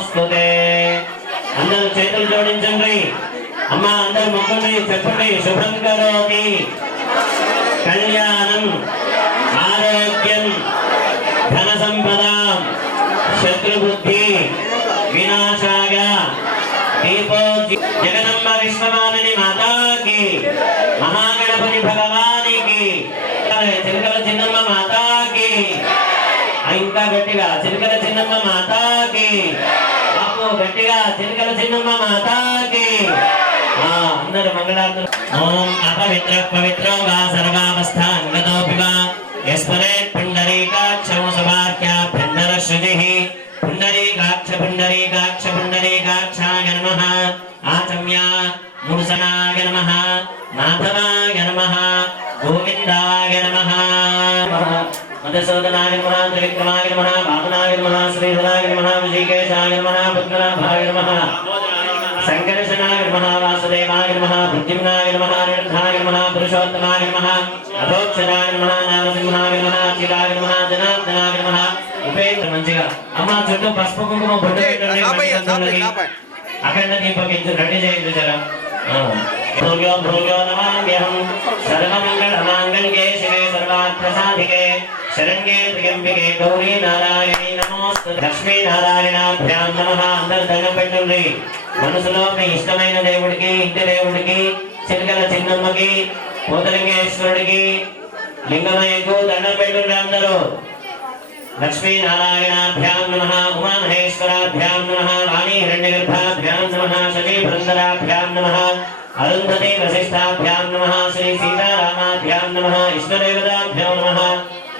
నమోస్తుతే. అందరూ చేతులు జోడించండి. అమ్మ అందరూ మొక్కండి, చెప్పండి. శుభం కరోతి కళ్యాణం ఆరోగ్యం ధన సంపద శత్రుబుద్ధి వినాశాయ దీపో జగదంబ విశ్వమాలిని మాతాకి మహాగణపతి భగవానికి చిలకల చిన్నమ్మ మాతాకి ఇంకా గట్టిగా చిలకల చిన్నమ్మ మాతాకి బాపు గట్టిగా చిలకల చిన్నమ్మ మాతాకి అందరూ మంగళార్తులు. ఓం అపవిత్ర పవిత్రో వా సర్వావస్థాంగతోపి వా యస్మరేత్ పుండరీకాక్షం సభాఖ్యాభ్యంతరశ్రుతిః పుండరీకాక్ష పుండరీకాక్ష పుండరీకాక్షాయ నమః ఆచమ్య మూసనాయ నమః మాధవాయ నమః గోవిందాయ నమః మధుసూదనాయ నమః త్రివిక్రమాయ నమః వామనాయ నమః శ్రీధరాయ నమః విజయకేశాయ నమః పద్మనాభాయ నమః సంకర్షణాయ నమః వాసుదేవాయ నమః ప్రద్యుమ్నాయ నమః నిరుద్ధాయ నమః పురుషోత్తమాయ నమః అధోక్షరాయ నమః నారసింహాయ నమః అఖిలాయ నమః జనార్దనాయ నమః ఉపేంద్ర. మంచిగా అమ్మ చుట్టూ పసుపు కుంకుమ బొట్టు పెట్టండి. అఖండ దీపకించు రెడీ చేయండి జర. భూయో భూయో నమామ్యహం సర్వమంగళమాంగళ్యే శివే సర్వార్థసాధికే శరణ్యే త్ర్యంబకే గౌరీ నారాయణీ నమోస్తు. లక్ష్మీ నారాయణాభ్యాం నమః. అందరూ దండం పెట్టండి. మనసులో మీ ఇష్టమైన దేవుడికి, ఇంటి దేవుడికి, చిలకల చిన్నమ్మకి, పోతలింగేశ్వరుడికి, లింగమయ్యకు దండం పెట్టండి అందరూ. లక్ష్మీ నారాయణాభ్యాం నమః. ఉమామహేశ్వరాభ్యాం నమః. వాణీ హిరణ్యగర్భాభ్యాం నమః. శచీ పురందరాభ్యాం నమః. అరుంధతి వశిష్ఠాభ్యాం నమః. శ్రీ సీతారామాభ్యాం నమః. ఇష్టదేవతాభ్యాం నమః.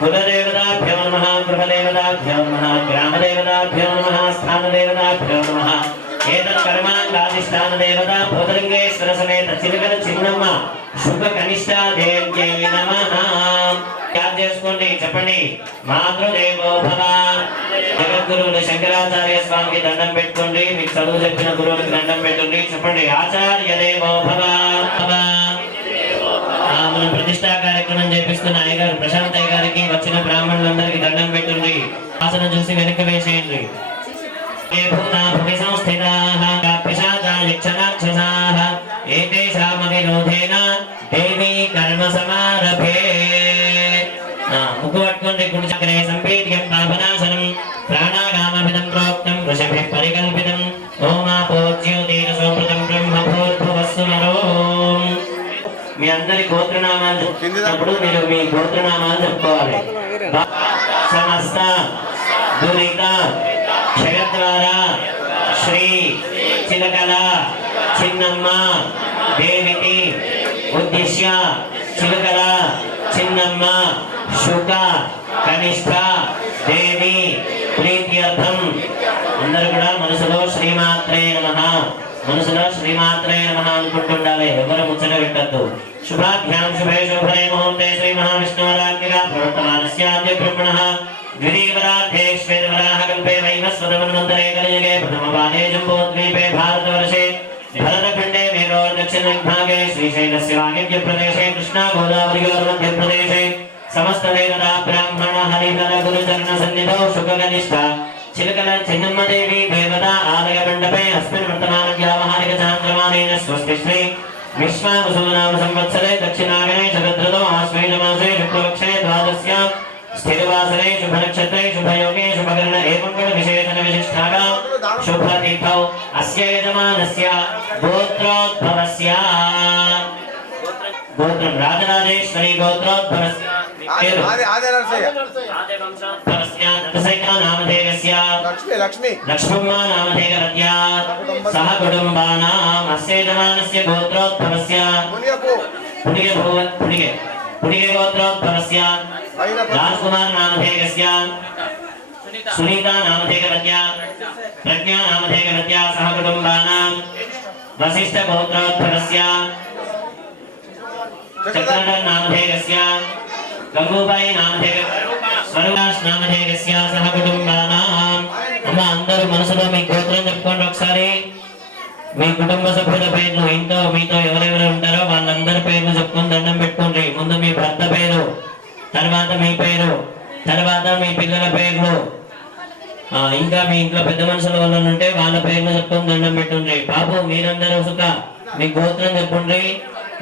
కులదేవతాభ్యో నమః. గృహదేవతాభ్యో నమః. గ్రామదేవతాభ్యో నమః. స్థానదేవతాభ్యో నమః. ఏతత్ కర్మాంగాధిష్టాన దేవత పోతలింగేశ్వర సమేత చిలకల చిన్నమ్మ శుభ కనిష్ట దేవ్యై నమః. యాద్ చేసుకోండి, చెప్పండి. మాతృదేవో భవ. జగద్గురువులు శంకరాచార్య స్వామికి దండం పెట్టుకోండి. మీకు చదువు చెప్పిన గురువులకు దండం పెట్టండి. చెప్పండి. ఆచార్య దేవో భవ. మనం ప్రతిష్టా కార్యక్రమం చేపిస్తున్న అయ్యగారు ప్రశాంత్ అయ్య గారికి, వచ్చిన బ్రాహ్మణులందరికీ దండం పెట్టుండి. ఆసనం చూసి వెనక్కి వేసేయండి. దేవీ కర్మ సమారభే. ముగ్గు పట్టుకోండి. గుడి చక్రే సంపీడ్యం పాపనాశనం ప్రాణాగామమిదం ప్రోక్తం ఋషిభిః పరికల్పితం. ఓమాపోజ్యోతిరసోమృతం బ్రహ్మభూర్భువస్సు నరో. మీ అందరి గోత్రనామాలు చెప్తున్నప్పుడు మీరు మీ గోత్రనామాలు చెప్పుకోవాలి. సమస్త దురిత క్షయద్వార శ్రీ చిలకల చిన్నమ్మ దేవికి ఉద్దేశ్య చిలకల చిన్నమ్మ శుక కనిష్ట దేవి ప్రీత్యర్థం. అందరూ కూడా మనసులో శ్రీమాత్రే నమః, మనసులో శ్రీమాత్రే నమః అనుకుంటుండాలి. ఎవరు ముచ్చట పెట్టద్దు. శుభాభ్యాం శుభే శుభనే ముహూర్తే శ్రీ మహావిష్ణురాజ్ఞగా ప్రవర్తమానస్యాద్య బ్రహ్మణః ద్వితీయవరార్థే శ్వేతవరాహకల్పే వైవస్వతమన్వంతరే కలియుగే ప్రథమపాదే జంబూద్వీపే భారతవర్షే భరతఖण्डे मेरोर् दक्षिणभागे श्रीशैलस्य वायव्यप्रदेशे कृष्णा गोदावर्योर् मध्यप्रदेशे समस्त देवता ब्राह्मण हरिहर गुरुचरण सन्निधौ शुकनिष्ठा चिलकल चिन्नम्म देवी देवता आलय मंडपे अस्मिन् वर्तमान व्यावहारिक चान्द्रमानेन स्वस्ति श्री विश्वावसुनाम संवत्सरे दक्षिणागणे शरदृतौ आश्वेजमासे शुक्लपक्षे द्वादश्यां स्थिरवासरे शुभनक्षत्रे शुभयोगे शुभकर्ण एवं विशेषण विशिष्टागा शुभतीर्थौ अस्य यजमानस्य गोत्रोद्भवस्य गोत्रं राजराजेश्वरी गोत्रोद्भवस्य लक्ष्मम्मा नामधेयस्य सह कुटुम्बानाम् अस्य यजमानस्य गोत्रोद्भवस्य पुण्य गोत्रोद्भवस्य राजकुमार नामधेयस्य सुनीता नामधेयस्य प्रज्ञा नामधेयस्य सह कुटुम्बानाम् वसिष्ठ गोत्रोद्भवस्य चक्रधर नामधेयस्य गंगूबाई नामधेयस्य स्वरूपाश नामधेयस्य सह कुटुम्बानाम्. అమ్మ అందరూ మనసులో మీ గోత్రం చెప్పుకోండి ఒకసారి. మీ కుటుంబ సభ్యుల పేర్లు, ఇంట్లో మీతో ఎవరెవరు ఉంటారో వాళ్ళందరి పేర్లు చెప్పుకొని దండం పెట్టుకోండి. ముందు మీ భర్త పేరు, తర్వాత మీ పేరు, తర్వాత మీ పిల్లల పేర్లు, ఇంకా మీ ఇంట్లో పెద్ద మనుషుల వల్ల ఉంటే వాళ్ళ పేర్లు చెప్పుకొని దండం పెట్టుండ్రి. బాబు మీరందరూ సుఖ మీ గోత్రం చెప్పుండ్రి,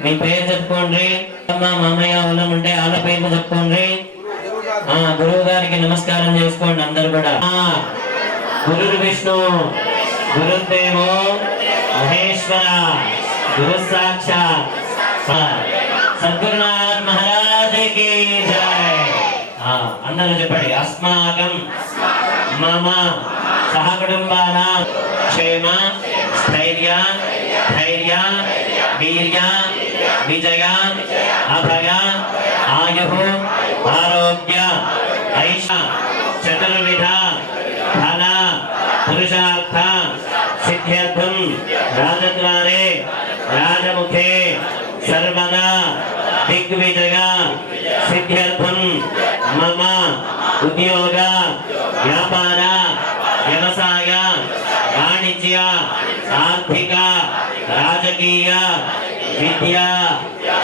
మీ పేరు చెప్పుకోండి. అమ్మ మామయ్య వల్ల ఉంటే వాళ్ళ పేర్లు చెప్పుకోండి. గురువు గారికి నమస్కారం చేసుకోండి అందరు కూడా. గురు విష్ణు గురుదేవో మహేశ్వర గురు సాక్షాత్ సద్గురునాథ్ మహారాజ్ కి జై. అందరూ చెప్పండి. అస్మాకం మమ సహకుటుంబానాం క్షేమ స్థైర్య ధైర్య వీర్య విజయ అభయ ఆయుః ఆరోగ్య ఐష చతుర్విధ ఫల పురుషార్థ సిద్ధ్యర్థం రాజద్వారే రాజముఖే సర్వదా దిగ్విజయ సిద్ధ్యర్థం మమ ఉద్యోగ వ్యాపార వ్యవసాయ వాణిజ్య ఆర్థిక రాజకీయ విద్యా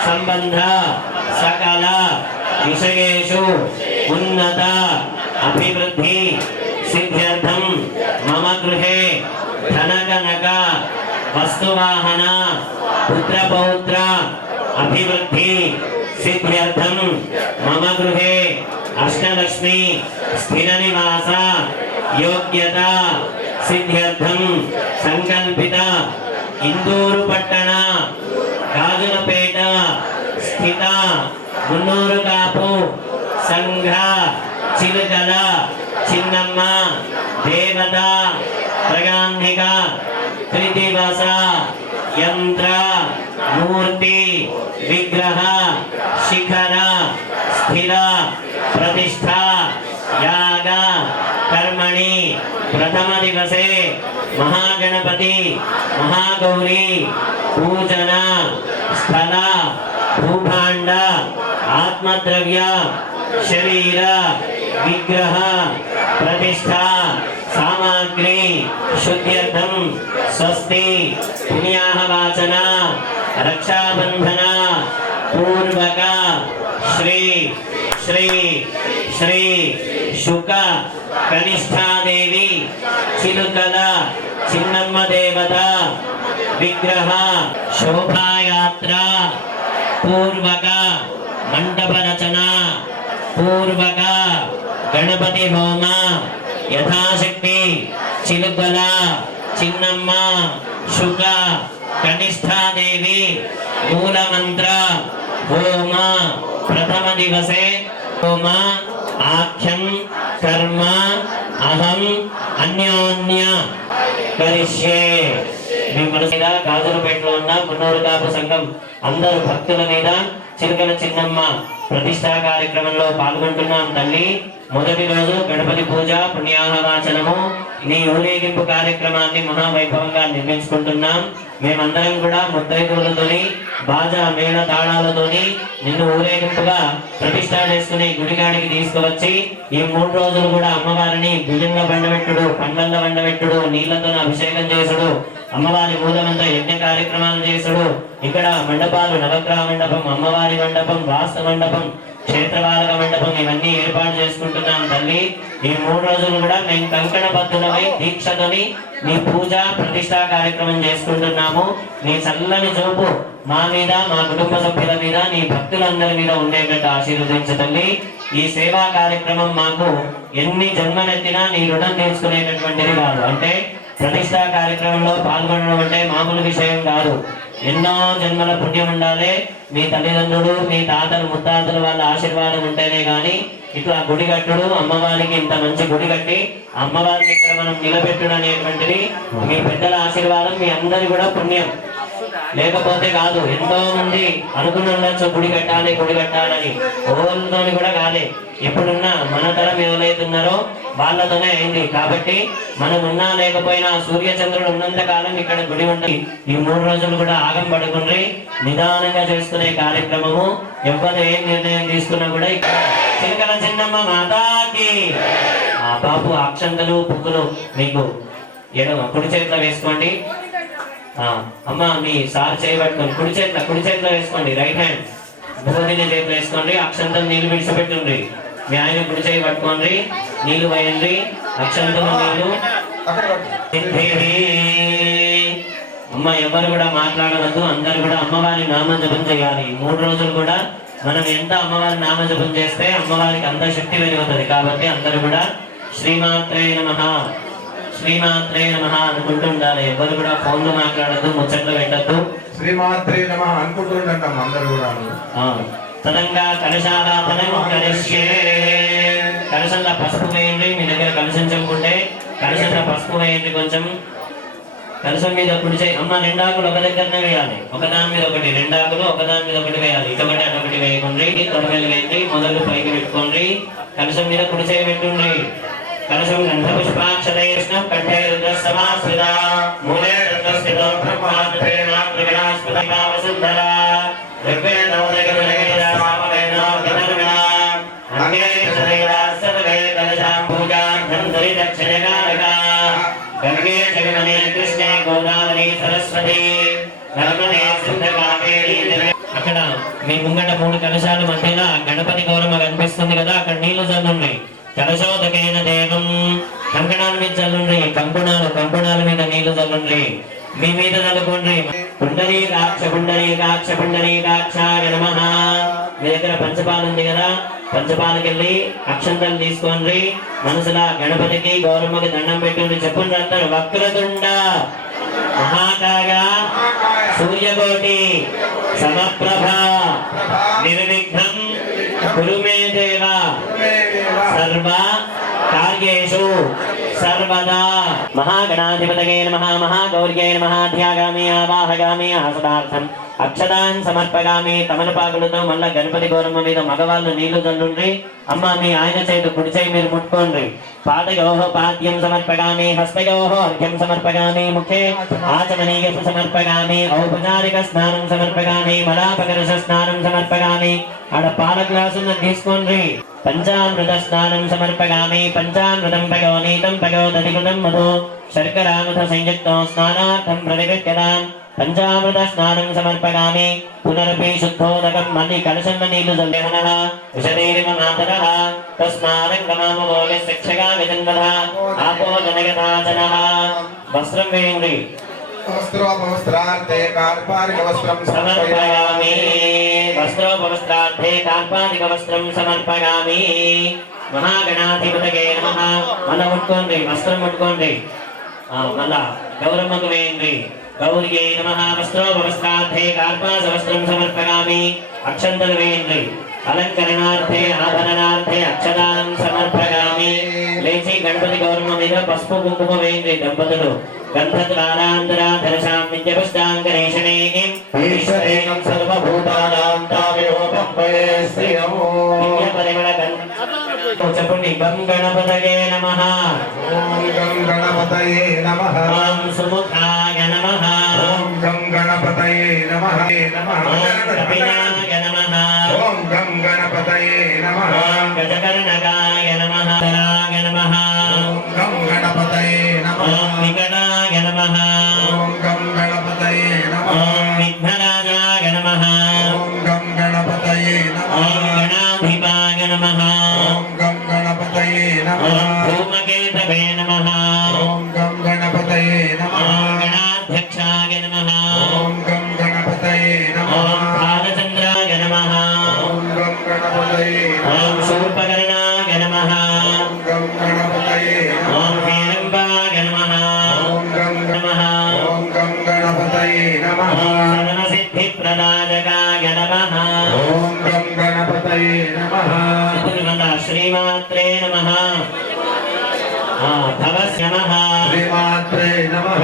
సంబంధ సకల విషయేషు ఉన్నత అభివృద్ధి సిద్ధ్యర్థం మమ గృహే ధనకనక వస్తువాహన పుత్రపౌత్ర అభివృద్ధి సిద్ధ్యర్థం మమ గృహే అష్టలక్ష్మి స్థిర నివాస యోగ్యత సిద్ధ్యర్థం సంకల్పిత ఇందూరు పట్టణ గాజులపేట స్థిత మున్నూరు కాపు సంఘ చిలుకల చిన్నమ్మ దేవత ప్రగాంధిక త్రిదివస యంత్ర మూర్తి విగ్రహ శిఖర స్థిర ప్రతిష్ఠ యాగ కర్మణి ప్రథమ దివసే మహాగణపతి మహాగౌరీ పూజన స్థల భూభాండ ఆత్మద్రవ్య శరీర విగ్రహ ప్రతిష్ఠ సామాగ్రి శుద్ధ్యర్థం స్వస్తి పుణ్యాహవాచన రక్షాబంధన పూర్వక శ్రీ శ్రీ శ్రీ శుక కనిష్టాదేవి చిలుకల చిన్నమ్మ దేవత విగ్రహ శోభాయాత్ర పూర్వక మండప రచన పూర్వక గణపతి హోమ యథాశక్తి చిలుకల చిన్నమ్మ శుక కనిష్టాదేవి మూలమంత్ర హోమ ప్రథమ దివసే హోమ ఆఖ్యం కర్మ అహం అన్యోన్య కరిష్యే. మీ మనసు మీద గాజులపేటలో ఉన్న మున్నూరు కాపు సంఘం అందరు భక్తుల మీద చిలుకల చిన్నమ్మ ప్రతిష్టా కార్యక్రమంలో పాల్గొంటున్నాం తల్లి. మొదటి రోజు గణపతి పూజ పుణ్యాహవాచనము నీ ఊరేగింపు కార్యక్రమాన్ని మహావైభవంగా నిర్మించుకుంటున్నాం. మేమందరం కూడా ముత్తైదువులతోని బాజా మేళ తాళాలతోని నిన్ను ఊరేగింపుగా ప్రతిష్ఠ చేసుకుని గుడిగాడికి తీసుకువచ్చి ఈ 3 రోజులు కూడా అమ్మవారిని బియ్యంలో బండబెట్టుడు, పండ్లల్లో బండబెట్టుడు, నీళ్లతో అభిషేకం చేసుడు, అమ్మవారి మూలమంతా యజ్ఞ కార్యక్రమాలు చేసుడు. ఇక్కడ మండపాలు నవగ్రహ మండపం, అమ్మవారి మండపం, వాస్తు మండపం, క్షేత్రపాలక మండపం ఇవన్నీ ఏర్పాటు చేసుకుంటున్నాం తల్లి. ఈ 3 రోజులు కూడా మేము కంకణ బద్దులమై దీక్షతోని నీ పూజ ప్రతిష్టా కార్యక్రమం చేసుకుంటున్నాము. నీ చల్లని చూపు మా మీద, మా కుటుంబ సభ్యుల మీద, నీ భక్తులందరి మీద ఉండేటట్టు ఆశీర్వదించు తల్లి. ఈ సేవా కార్యక్రమం మాకు ఎన్ని జన్మలెత్తినా నీ రుణం తీర్చుకునేటటువంటిది కాదు. అంటే ప్రతిష్టా కార్యక్రమంలో పాల్గొనడం అంటే మామూలు విషయం కాదు. ఎన్నో జన్మల పుణ్యం ఉండాలి. మీ తల్లిదండ్రులు, మీ తాతలు, ముత్తాతలు వాళ్ళ ఆశీర్వాదం ఉంటేనే గాని ఇట్లా గుడి కట్టుడు, అమ్మవారికి ఇంత మంచి గుడి కట్టి అమ్మవారిని ఇక్కడ మనం నిలబెట్టుడు అనేటువంటిది మీ పెద్దల ఆశీర్వాదం, మీ అందరి కూడా పుణ్యం. లేకపోతే కాదు. ఎంతో మంది అనుకుని ఉండొచ్చు గుడి కట్టాలని, ఓళ్ళతోని కూడా కాలే. ఇప్పుడున్న మన తరం ఎవరైతున్నారో వాళ్ళతోనే అయింది. కాబట్టి మనం ఉన్నా లేకపోయినా సూర్యచంద్రుడు ఉన్నంత కాలం ఇక్కడ గుడి ఉంటుంది. ఈ 3 రోజులు కూడా ఆగం పడుకుని నిదానంగా చేసుకునే కార్యక్రమము. ఎవరు ఏం నిర్ణయం తీసుకున్నా కూడా చిలకల చిన్నమ్మ మాతాకి. ఆ బాపు అక్షంతలు పువ్వులు మీకు కుడి చేతిలో వేసుకోండి. అమ్మ మీ సార్ చేయబట్టుకోండి. కుడి చేతిలో వేసుకోండి. రైట్ హ్యాండ్ భూమిని చేతిలో వేసుకోండి. అక్షంతలు నీళ్లు విడిచిపెట్టుండ్రి. మీ ఆయన కుడి చేయి పట్టుకోండి, నీళ్లు వేయండి. అక్షంతలు నీళ్ళు అమ్మ ఎవరు కూడా మాట్లాడవద్దు, అందరు కూడా అమ్మవారి నామజపం చేయాలి. 3 రోజులు కూడా మనం ఎంత అమ్మవారి నామజపం చేస్తే అమ్మవారికి అంత శక్తి పెరుగుతుంది. కాబట్టి అందరూ కూడా శ్రీమాత్రే నమః శ్రీమాత్రే నమః అనుకుంటూ ఉండాలి. ఎవరు కూడా ఫోన్లో మాట్లాడద్దు, ముచ్చట్లు పెట్టద్దు. శ్రీమాత్రే నమః అనుకుంటుంటాం అందరూ కూడా. తదంగా కలశారాధనం కరిష్యే. కలశంలో పసుపు వేయండి. మీ దగ్గర కలశం చెప్పుకుంటే కలశంలో పసుపు వేయండి. కొంచెం కలశం మీద కుడి చేయి. అమ్మ 2 ఆకులు ఒక దగ్గరనే వేయాలి. ఒకదాని మీద ఒకటి, 2 ఆకులు ఒకదాని మీద ఒకటి వేయాలి. ఇటొకటి అటొకటి వేయకండి. తొడగలు వేయండి. మొదలు పైకి పెట్టుకోండి. కలశం మీద కుడి చేయి పెట్టుండి. కలశం గంధపుష్పాక్షరేష్ణ కంఠే రుద్రసమాశ్రిత మూలే రుద్రస్థితో బ్రహ్మాస్పృగణాస్పృతికావసుందర గంగే జగమనే కృష్ణే గోదావరి సరస్వతి నర్మదే సింధు కావేరీ. అక్కడ మీ ముంగట 3 కలశాల మధ్యలో గణపతి గౌరమ్మ కనిపిస్తుంది కదా, అక్కడ నీళ్లు చల్లుండి. కలశోదకైన దేవం కంకణాల మీద చల్లుండ్రి. కంకుణాల మీద నీళ్లు చల్లుండ్రి. మీ మీద చల్లుకోండి. పుండరీకాక్ష పుండరీకాక్ష పుండరీకాక్షాయ నమః. మీ దగ్గర పంచపాలు ఉంది కదా, పంచపాలకెళ్ళి అక్షంతలు తీసుకోండి. మనసులా గణపతికి గౌరమ్మకి దండం పెట్టుండి. చెప్పండి అందరూ. వక్రతుండ మహాకాయ సూర్యకోటి సమప్రభ నిర్విఘ్నం కురు మే దేవ సర్వ కార్యేషు సర్వదా. మహాగణాధిపతయే నమః మహాగౌర్యై నమః. ధ్యాగామి ఆవాహగామి ఆసదార్థం అక్షదాన్ సమర్పగామి. తమలపాకులతో మళ్ళా గణపతి గౌరమ్మ మీద మగవాళ్ళు నీళ్లు చల్లుండ్రి. అమ్మ మీ ఆయన చేతు కుడి చేయి మీరు ముట్టుకోండి. పాదయోః పాద్యం సమర్పగామి హస్తయోః అర్ఘ్యం సమర్పగామి ముఖే ఆచమనీయం సమర్పగామి ఔపచారిక స్నానం సమర్పగామి మలాపకరస స్నానం సమర్పగామి. ఆడ పాల గ్లాసును తీసుకోండి. పంచామృత స్నానం సమర్పగామి. పంచామృతం పయోనీతం పయోదధికృతం మధు శర్కరామృత సంయుక్తో స్నానార్థం ప్రతిగృహ్యతాం. పంచామృత స్నానం సమర్పగామి. పునరపి శుద్ధోదకం. మళ్ళీ కలశంలో నీళ్లు చల్లేమనః విశదేరిమ మాతరః తస్మారంగమామోలి శిక్షగా విజన్మధ ఆపో జనగతాజనః. వస్త్రం వేయండి. వస్త్రోపవస్త్రార్థే కార్పానిక వస్త్రం సమర్పయామి. వస్త్రోపవస్త్రార్థే కార్పానిక వస్త్రం సమర్పయామి. మహాగణాధిపతయే నమః. మళ్ళా ముట్టుకోండి. వస్త్రం ముట్టుకోండి. మళ్ళా గౌరమ్మకు వేయండి. గౌర్యై నమః. వస్త్రోపవస్త్రార్థే కార్పాస వస్త్రం సమర్పయామి. అక్షంతలు వేయండి. అలంకరణార్థే ఆభరణార్థే అక్షదాన్ సమర్పయామి. లేచి గణపతి గౌరమ్మ మీద పసుపు కుంకుమ వేయండి. దంపతులు గంధద్వారాంతరాధరశాం నిత్యపుష్టాంగరేషణే ఈశ్వరేణం సర్వభూతానాం తావ్యోపం పయేస్త్రియమో. పరిమళ చెప్పండి. గం గణపతయే నమః. ఓం గం గణపతయే నమః. ఓం సుముఖాయ నమః. ఓం గం గణపతయే నమః. ఓం కపిలాయ నమః. ఓం గం గణపతయే నమః. ఓం గజకర్ణకాయ నమః. ధరాయ నమః. ఓం గం గణపతయే నమః. ఓం వికటాయ నమః. ఓం గం గణపతయే నమః. ఓం విఘ్నరాజాయ నమః. ఓం గం గణపతయే నమః. ఓం గణాధిపాయ నమః. ఓం గం గణపతయే నమః. ఓం ధూమకేతవే నమః. ఓం గం గణపతయే నమః. ఓం గణాధ్యక్షాయ నమః. ఓం గం గణపతయే నమః. ఓం బాలచంద్రాయ నమః. ఓం గం గణపతయే నమః. ఓం శూర్పకర్ణాయ నమః. ఓం గం గణపతయే నమః. ఓం హేరంబాయ నమః. ఓం గం నమః. ఓం గం గణపతయే నమః. ఓం సర్వసిద్ధిప్రదాయకాయ నమః. ఓం గం గణపతయే నమః. శ్రీమాత్రే నమః. భవస్య నమః. శ్రీమాత్రే నమః.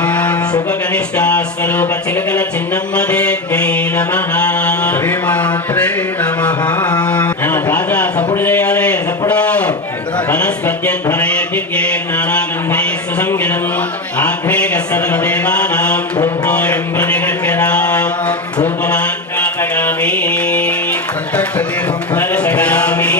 సుఖకనిష్టా స్వరూప చిలకల చిన్నమ్మ దేవ్యై నమః. శ్రీమాత్రే నమః. రాజా సప్పుడు చేయాలి. సప్పుడు వనస్పత్యధ్వనయర్దివ్యైర్నారాగంధైః సుసంజ్ఞనం ఆఘ్రేగ సర్వదేవానాం ధూపోయం ప్రతిగృహ్యతాం. ధూపమాన్ ప్రాపయామి ప్రత్యక్ష దీపం దర్శయామి.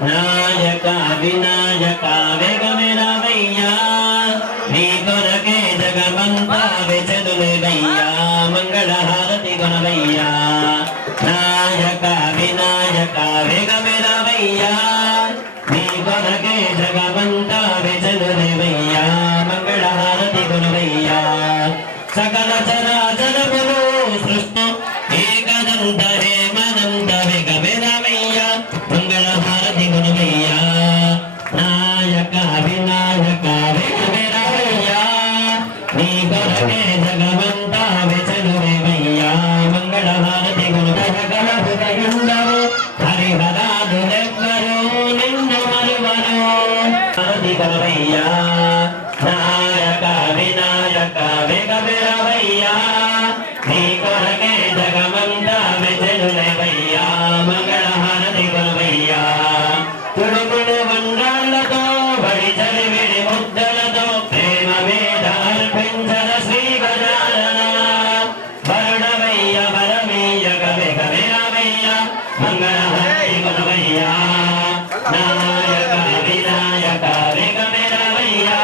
నాయక వినాయక వేగమెరావయ్యా నీ కొరకే జగమంతా వెచెదులేవయ్యా మంగళహారతి కొనవయ్యా నాయక వినాయక వేగమెరావయ్యా నీ కొరకే జగమంతా వెచెదులేవయ్యా మంగళహారతి కొనవయ్యా సకల చరాచరములు సృష్టి ఏకదంత హేమనంత వేగమెరావయ్యా మంగళహారతి కొనవయ్యా నాయక వినాయక వేగమెరావయ్యా నీ కొరకే జగమంతా వెచెదులేవయ్యా మంగళహారతి కొనవయ్యా హృదయుండవు హరిహరాదులెవ్వరూ నిన్ను మరువరు హారతి కొనవయ్యా నాయక వినాయక వేగమెరావయ్యా నీ కొరకే జగమంతా వెచెదులేవయ్యా మంగళహారతి కొనవయ్యా తుడుముడు వండ్రాళ్ళతో బడి చలివిడి ముద్దలతో ప్రేమ వేద అర్పించర శ్రీ గజానన వరుణవయ్య వరమీయక వేగమెరావయ్యా మంగళహారతి కొనవయ్యా నాయక వినాయక వేగమెరావయ్యా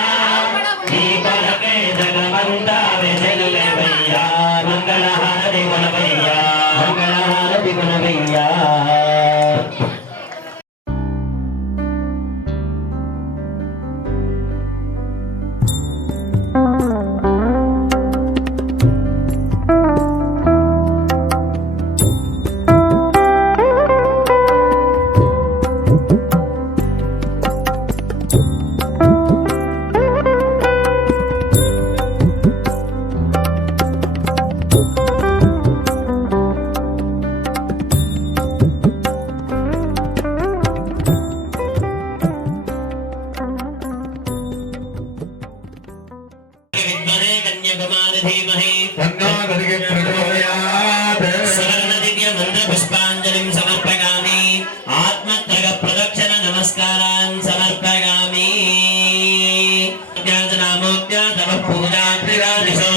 నీ కొరకే జగమంతా వెచెదులేవయ్యా మంగళహారతి కొనవయ్యా మంగళహారతి కొనవయ్యా విద్మహే కన్యాకుమారి ధీమహి తన్నో గణపతి ప్రచోదయాత్ సువర్ణదివ్య మంత్ర పుష్పాంజలిం సమర్పయామి ఆత్మత్రగ ప్రదక్షిణ నమస్కారాన్ సమర్పయామి జ్ఞాతనామోజ్ఞాతమ పూజా త్రిరాదిశో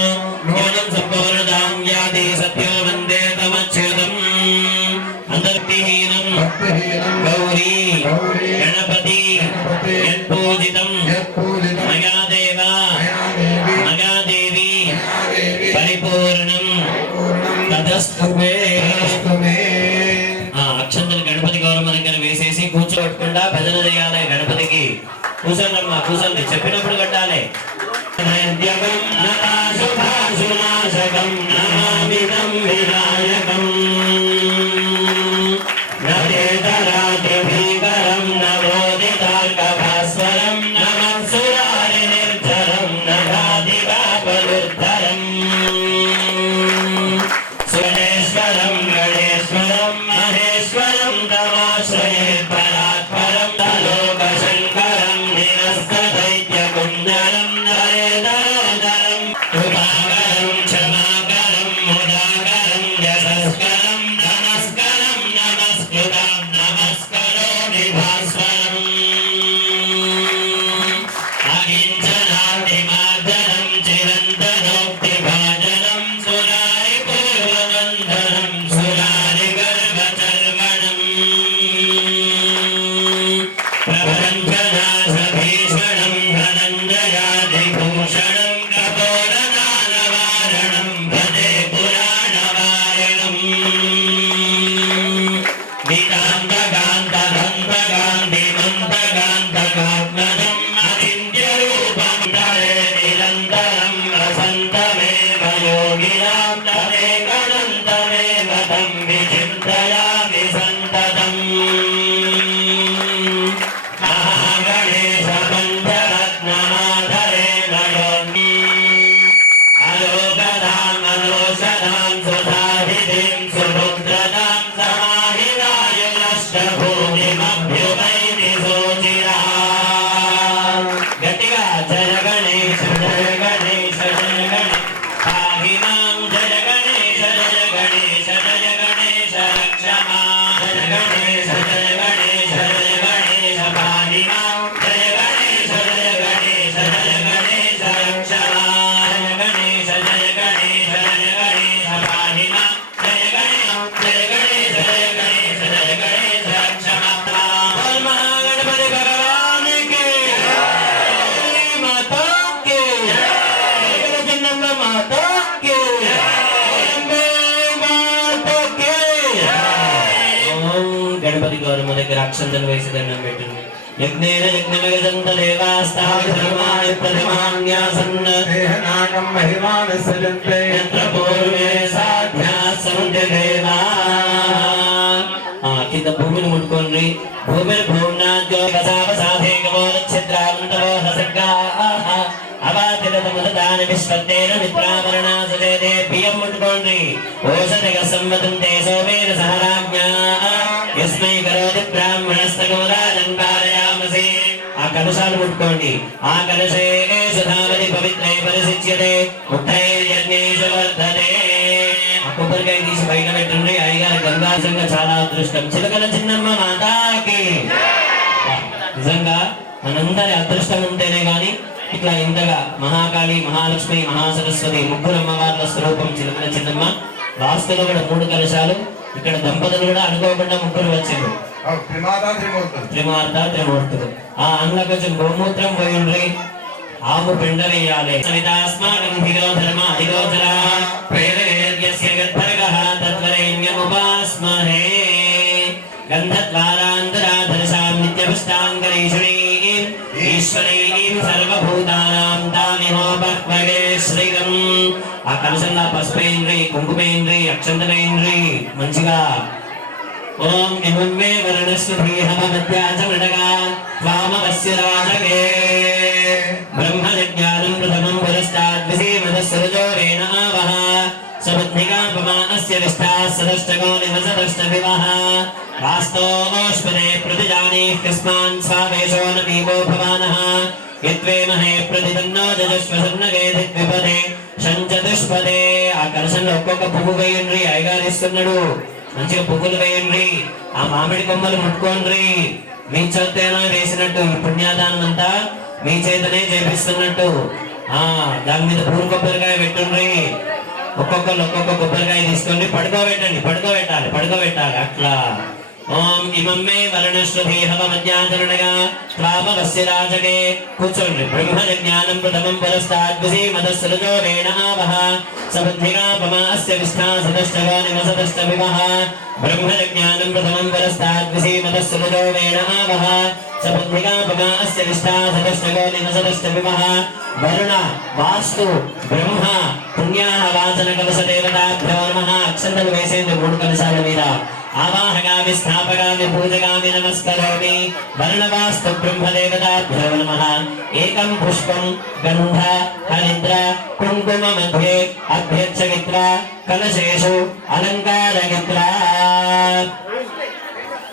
యోనం సంపూర్ణదాం యాది సత్యో వందే తమచ్యుతం అంతర్విహీనం భక్తిహీనం గౌరీ గౌరీ గణపతి గణపతి యత్పూజితం యత్పూజితం మయా దేవ మయాదేవి మగాదేవి మయాదేవి పరిపూర్ణం పూర్ణం తదస్తుమే తదస్తుమే. ఆ అక్షంతలు గణపతి గౌరవం దగ్గర వేసేసి కూర్చోబెట్టకుండా భజన చేయాలి గణపతికి కూర్చోండమ్మా కూర్చోండి చెప్పినప్పుడు కట్టాలి నైవేద్యకం నరాశుభాశునాశకం నమామిదం వినాయకం నరేతరాతి భీకరం నవోదితార్కభాస్వరం నమః సురారి నిర్జరం నగాదివాపలుద్ధరం సురేశ్వరం గణేశ్వరం మహేశ్వరం తమాశ్రయే పరాత్పరం తలోకశంకరం నిరస్తదైత్యకుంజరం నరేతరోదరం కృపాకరం క్షమాకరం ముదాకరం యశస్కరం నమస్కరం నమస్కృతం నమస్కరోమి భాస్వరం అగించనాదిమార్జనం చిరంతనోక్తిభాజనం సురారి పూర్వనందనం సురారి గర్భచర్వణం ప్రపంచనాశభీషణం ధనంజయాదిభూషణం కపోలదానవారణం భజే పురాణవారణం నితాంతకాంతదంతగా అక్షతలు వేసి దండం పెట్టండి. యజ్ఞేన యజ్ఞమగజంత దేవాస్తావి ధర్మాయ ప్రతిమాన్యాసన్ దేహనాకం మహిమాన సజంతే యత్ర పూర్వే సాధ్యాత్ సంధ్య దేవా. కింద భూమిని ముట్టుకోండి. భూమిని భూమ్నాద్యో వసావసాధే గవోరఛిద్రాంతవో హసర్గాః అవాతిరతముదాన విశ్వత్తేన మిత్రావరణాసుదే బియ్యం ముట్టుకోండి. ఓషధగ సంవదంతే సోమేన సహరాజ్ఞా యస్మై కరోతి బ్రాహ్మణస్తగోరాజన్ పారయామసి. ఆ కలశాలు ముట్టుకోండి. ఆ కలశే సుధావతి పవిత్రై పరిశిచ్యతే ముక్తైర్యజ్ఞేషు వర్ధతే. ఆ కొబ్బరికాయ తీసి బయట పెట్టండి. అయ్యగారి గంగాజంగా చాలా అదృష్టం. చిలకల చిన్నమ్మ మాతాకి. నిజంగా మనందరి అదృష్టం ఉంటేనే గాని ఇట్లా ఇంతగా మహాకాళి, మహాలక్ష్మి, మహాసరస్వతి ముగ్గురు అమ్మవార్ల స్వరూపం చిలకల చిన్నమ్మ. వాస్తులో కూడా 3 కలశాలు. ఇక్కడ దంపతులు కూడా అనుకోకుండా ముగ్గురు వచ్చారు. త్రిమాత త్రిమూర్తులు. ఆ అందులో కొంచెం గోమూత్రం పోయిండ్రి. ఆవు పిండ వేయాలి. సవితాస్మాకం ధిగో ధర్మ అధిగోచర ప్రేరయస్య గర్భగః తద్వరేణ్యముపాస్మహే. గంధద్వారాంతరాధరసాం నిత్యపుష్టాంగరీషుణీం ఈశ్వరీం సర్వభూతానాం తామిహోపక్వగే శ్రీరం. ఆ కలశంలో పసుపేంద్రి, కుంకుమేంద్రి, అక్షంతలేంద్రి మంచిగా. ఓం ఇమం మే వర్ణస్వీహమధ్యాచమృడగా వామవస్య రాజగే బ్రహ్మజ్ఞానం ప్రథమం పురస్తాద్విసీమదస్సరజో వేణ ఆవహ సబుద్ధికాపమానస్య విష్ఠా సదష్టగో నివసదష్టవివః వాస్తోష్పదే ప్రతిజానీః కస్మాన్ స్వావేశో నమీవో భవానః యద్వేమహే ప్రతిదన్నో జజస్వసన్నగే దిగ్విపదే షంచతుష్పదే. ఆ కలశంలో ఒక్కొక్క పువ్వు వేయండి. అయ్యగారు ఇస్తున్నాడు. మంచిగా పువ్వులు వేయండి. ఆ మామిడి కొమ్మలు ముట్టుకోండి. మీ చేతనే వేసినట్టు ఈ పుణ్యాదానం అంతా మీ చేతనే చేపిస్తున్నట్టు. దాని మీద పూరు కొబ్బరికాయ పెట్టుండ్రి. ఒక్కొక్కరు ఒక్కొక్క కొబ్బరికాయ తీసుకోండి. పడుకోబెట్టాలి అట్లా. ఓం ఇమం మే వర్ణశ్వధీహమధ్యాచరణగా త్వామవస్య రాజగే కూర్చోండి. బ్రహ్మజ్ఞానం ప్రథమం పురస్తాద్విసీమదస్సరజో వేణ ఆవహ సబుద్ధికాపమాస్య విష్ఠా సదష్టగో నివసదష్టవివః బ్రహ్మజ్ఞానం ప్రథమం పురస్తాద్విసీమదస్సరజో వేణ ఆవహ సబుద్ధికాపమాస్య విష్ఠా సదష్టగో నివసదష్టవివః. వరుణ, వాస్తు, బ్రహ్మ, పుణ్యాహ వాచన కలశ దేవతాభ్యో నమః. అక్షంతలు వేసేందు 3 కలశాల మీద. ఆవాహగామి స్థాపగామి పూజగామి నమస్కరోమి. వర్ణవాస్తు బ్రహ్మదేవతాభ్యో నమః. ఏకం పుష్పం గంధ హరిద్ర కుంకుమ మధ్యే అభ్యర్చగిత్ర కలశేషు అలంకారగిత్ర.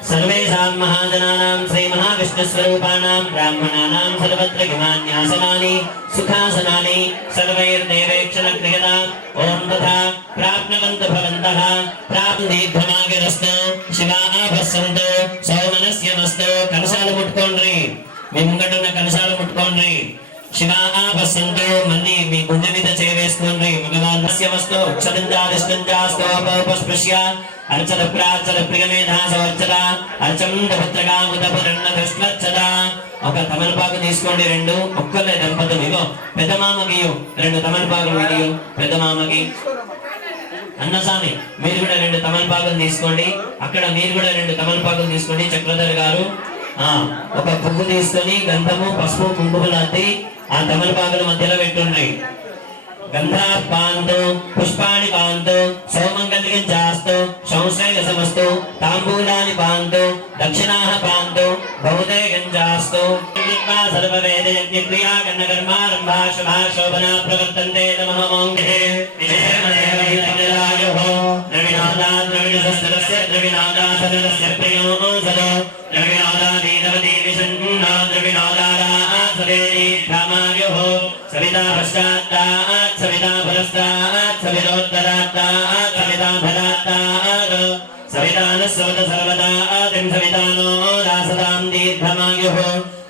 सर्वेषां महाजनानां श्री महाविष्णुस्वरूपाणां ब्राह्मणानां सर्वत्र किमान्यासनानि सुखासनानि सर्वैर्देवेक्षणक्रियता. ओं तथा प्राप्नुवन्तु भवन्तः प्राप्तिदीर्घमागिरस्तु शिवाः भस्सन्तु सौमनस्यमस्तु. కలశాలు ముట్టుకోండి. మీ ముంగటున్న కలశాలు ముట్టుకోండి. శివాः భస్సन्तు. మళ్ళీ మీ గుండె మీద చేవేసుకోండి. మగవాళ్ళస్యమస్తు క్షరంజాదిష్టంజాస్తు ఉపస్పృశ్య అర్చన ప్రార్చన ప్రియమేధాసవర్చన అర్చండపుత్రగాముదపురన్నదృష్ట్వచ్చద. ఒక తమలపాకు తీసుకోండి. 2 ఒక్కలే దంపతులు. ఇగో పెద్దమామకి 2 తమలపాకులు వీడియో. పెద్దమామకి అన్నస్వామి మీరు కూడా 2 తమలపాకులు తీసుకోండి. అక్కడ మీరు కూడా 2 తమలపాకులు తీసుకోండి. చక్రధర్ గారు ఒక పువ్వు తీసుకొని గంధము పసుపు కుంకుమలు అద్ది ఆ తమలపాకుల మధ్యలో పెట్టుండ్రి. గంధా పాంతు పుష్పాణి పాంతు సౌమంగళ్యం చాస్తు సంశ్రేయసమస్తు తాంబూలాని పాంతు దక్షిణాః పాంతు భౌతే గంజాస్తు. సర్వవేద యజ్ఞ క్రియా కర్మకర్మారంభా శుభా శోభనా ప్రవర్తంతే. నమః. ఓం ద్రవిణాదాద్రవిణసస్య ద్రవిణాదాసనస్య ప్రియో సదో ద్రవిణాదాదీనవదీ విషణ్ణా ద్రవిణాదారాసదేరీ ధామాయుః సవితా పశ్చాత్తాత్ సవితా పురస్తాత్ సవితోత్తరాత్తాత్ సవితా ఫలాత్తాత్ సవితానస్సవత సర్వదాతిం సవితానో దాసతాం దీర్ఘమాయుః.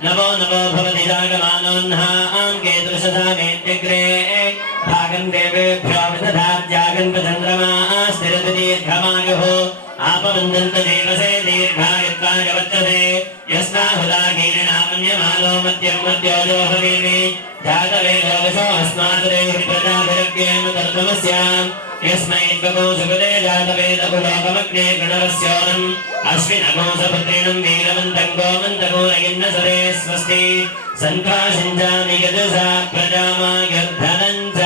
నమో నమో భవతి జాగమానోన్హాం కేతుషధామేత్యగ్రే భాగం దేవేభ్యో విదధాత్యాగం చంద్రమా స్థిరతి దీర్ఘమాయుః. ఆపవందంత దేవసే దీర్ఘాయుత్వాయ వర్తతే यस्माहुदाकीर्णामन्यमानो मध्यं मध्योजो भवेमि जातवेदो वशो अस्मादुरेहि प्रजाभिरग्येम तर्तमस्याम् यस्मै त्वगो सुगदे जातवेदकुलोकमग्ने गणवस्योनम् अश्विनगो सपुत्रिणं वीरवन्तं गोमन्तगोरयिन्नसरे स्वस्ति सन्त्वाशिञ्जामि यजुषा प्रजामायर्धनञ्च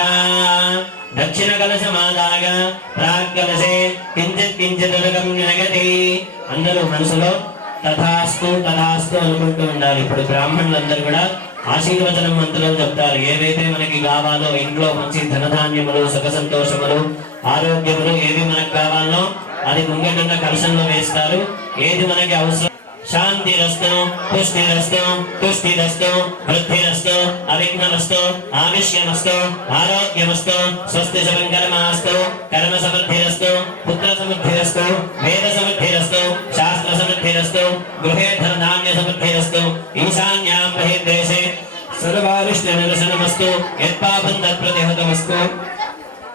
दक्षिणकलशमादाय प्राक्कलशे किञ्चित् किञ्चिदुलकं न्यगति అందరూ మనసులో తథాస్తు తథాస్తు అనుకుంటూ ఉండాలి. ఇప్పుడు బ్రాహ్మణులందరూ కూడా ఆశీర్వచనం మంత్రాలు చెప్తారు. ఏవైతే మనకి కావాలో ఇంట్లో మంచి ధనధాన్యములు సుఖ సంతోషములు ఆరోగ్యములు ఏవి మనకు కావాలో అది ముంగటున్న కలశంలో వేస్తారు. ఏది మనకి అవసరం శాంతిరస్తు పుష్టిరస్తు తుష్టిరస్తు వృద్ధిరస్తు అవిఘ్నమస్తు ఆవిష్యమస్తు ఆరోగ్యమస్తు స్వస్తి శవంకరమాస్తు కర్మ సమృద్ధిరస్తు పుత్ర సమృద్ధిరస్తు వేద సమృద్ధిరస్తు శాస్త్ర సమృద్ధిరస్తు గృహే ధనధాన్య సమృద్ధిరస్తు ఈశాన్యాం బహిర్దేశే సర్వారిష్ట నిరసనమస్తు యత్పాపం తత్ప్రతిహతమస్తు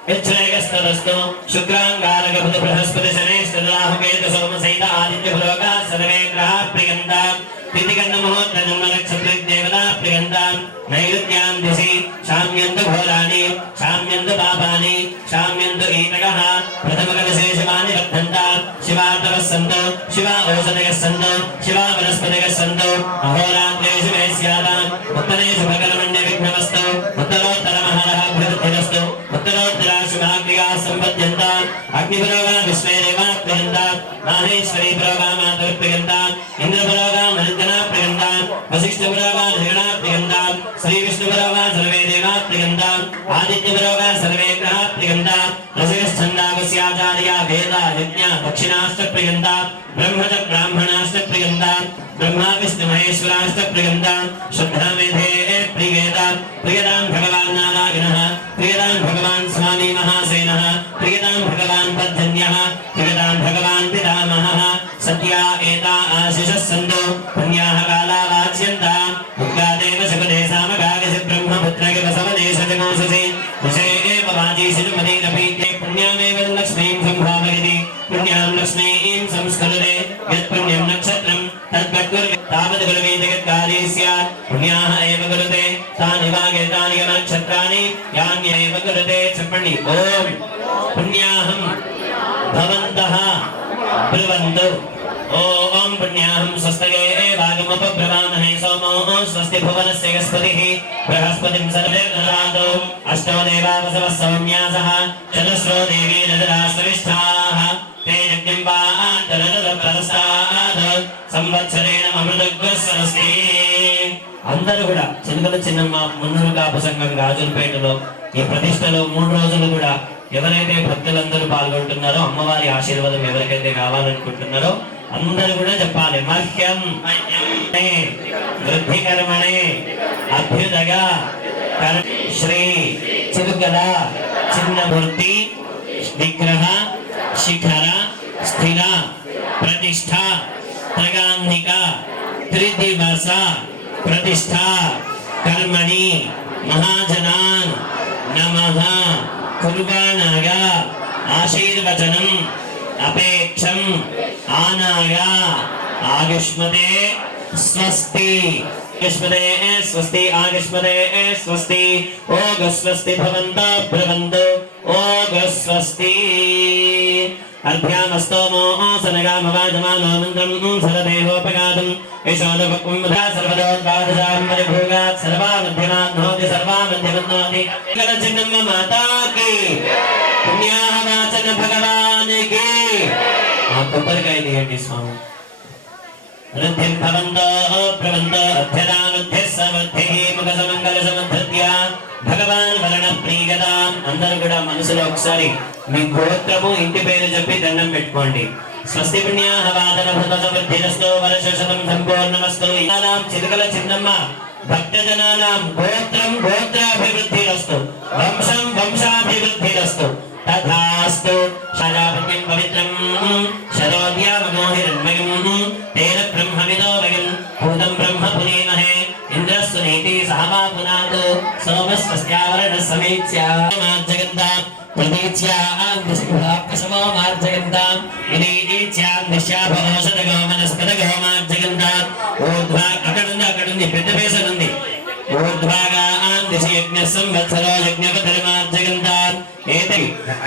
यच्छ्रेयस्तदस्तु शुक्रांगारकभुत बृहस्पति शनैश्चन्द्राहुकेतु सोमसहित आदित्यपुलोका सर्वे ग्रहाः प्रियन्ताम् तिथिकर्ण मुहूर्त जन्म नक्षत्र देवता प्रियन्ताम् नैऋत्यां दिशि शाम्यन्तु घोराणि शाम्यन्तु पापानि शाम्यन्तु ईटकः प्रथमकलशे शिवानि वर्धन्ताम् शिवार्तवः सन्तु शिवा औषधयः सन्तु शिवा वनस्पतयः सन्तु अहोरात्रे शिवे स्याताम् उत्तरे शुभकर्मण्य विघ्नमस्तु उत्तरोत्तरमहरः अभिवृद्धिरस्तु उत्तरोत्तरा शुभाक्रिया सम्पद्यन्ताम् अग्निपुरोगा विश्वेदेवा प्रियन्ताम् माहेश्वरी पुरोगा मातुर्प्रियन्ताम् इन्द्रपुरोगा मरुद्गणा प्रियन्ताम् वसिष्ठपुरोगा धृगणा प्रियन्ताम् श्रीविष्णुपुरोगा सर्वे देवा प्रियन्ताम् आदित्यपुरोगा सर्वे ग्रहा प्रियन्ताम् रसयश्छन्दागस्याचार्या वेदा यज्ञ दक्षिणाश्च प्रियन्ताम् ब्रह्मच ब्राह्मणाश्च प्रियन्ताम् ब्रह्मा विष्णु महेश्वराश्च प्रियन्ताम् शुद्धमेधे प्रियेताम् प्रियताम् भगवान् नारायणः प्रियताम् भगवान् स्वामी महासेनः प्रियताम् भगवान् पद्धन्यः प्रियताम् भगवान् पितामहः सत्या एता आशिषः सन्तु पुण्याः काला वाच्यन्ताम् उग्रादेव सुखदे सामगागसि ब्रह्मपुत्रगे वसवदेश जगोषसि विषये एव वाची शिरुमतीरपीते पुण्यामेव लक्ष्मीं सम्भावयति पुण्यां लक्ष्मीं संस्कृते यत्पुण्यं नक्षत्रं तद्वद्गुरुवे तावद् गुरुवे जगत्कार्ये स्यात् पुण्याः एव गुरुते तानि वागेतानि नक्षत्राणि यान्येव गुरुते चपणि ॐ पुण्याहं भवन्तः ब्रुवन्तु ॐ पुण्याहं स्वस्तये वागमुपब्रवामहे सोमो स्वस्ति भुवनस्य गस्पतिः बृहस्पतिं सर्वेर्ददातु अष्टो देवा वसवः सौम्यासः चतुस्रो देवी रजराश्रविष्ठाः ते यज्ञं वान्तरदप्रदस्तात् संवत्सरेण अमृतग्रस्वस्ति అందరూ కూడా చిన్నగల చిన్నమ్మ మున్నూరు కాపు సంఘం గాజులపేటలో ఈ ప్రతిష్టలో 3 రోజులు కూడా ఎవరైతే భక్తులందరూ పాల్గొంటున్నారో అమ్మవారి ఆశీర్వాదం ఎవరికైతే కావాలనుకుంటున్నారో అందరూ కూడా చెప్పాలి మహ్యం వృద్ధి కర్మణే అభ్యుదగా శ్రీ చిరుకల చిన్నమూర్తి విగ్రహ శిఖర స్థిర ప్రతిష్ఠ త్రగాన్నిక త్రిదివస प्रतिष्ठा कर्मणि महाजनान् नमः कुर्वाणाय आशीर्वचनम् अपेक्षम् आनाय आयुष्मते स्वस्ति आयुष्मते स्वस्ति आयुष्मते स्वस्ति ओगस्वस्ति भवन्तः ब्रुवन्तु ओगस्वस्ति अर्भ्यामस्तोमो सनगामवाजमानो मन्त्रं सरदेहोपगातम् यशोदपकुम्भा सर्वदोद्वादशां परिभोगात् सर्वामध्यमात्नोति सर्वामध्यमन्नोति कलचिन्नम्म माता की पुण्याः वाचन भगवान् की आप ऊपर कह दिए स्वामी रुद्धिं भवन्तो प्रवन्तो अध्यदानुद्धिः समृद्धिः मुखसमङ्गल समृद्ध्या भगवान् वरण प्रीगताम् అందరూ కూడా మనసులో ఒకసారి మీ గోత్రము ఇంటి పేరు చెప్పి దండం పెట్టుకోండి స్వస్తి పుణ్యాః వాదన భూత సమృద్ధిరస్తు వర్షశతం సంపూర్ణమస్తు ఇనానాం చిరుకల చిన్నమ్మ భక్తజనానాం గోత్రం గోత్రాభివృద్ధిరస్తు వంశం వంశాభివృద్ధిరస్తు తథాస్తు శాజాపత్యం పవిత్రం శరోద్యామోహిరణ్మయం తేన బ్రహ్మవిదో వయం భూతం బ్రహ్మ పునీమహే ఇంద్రస్సు నీతి సహమా పునాతు సోమస్వస్యావరణ సమీచ్యామార్జగంతాం ప్రతీచ్యాపశమో మార్జగంతాం వినీచ్యాం నిశ్యాభోషదగో వనస్పతగో మార్జగంతాం సంవత్సరో యజ్ఞపధర్మార్జగంతాన్ ఏతి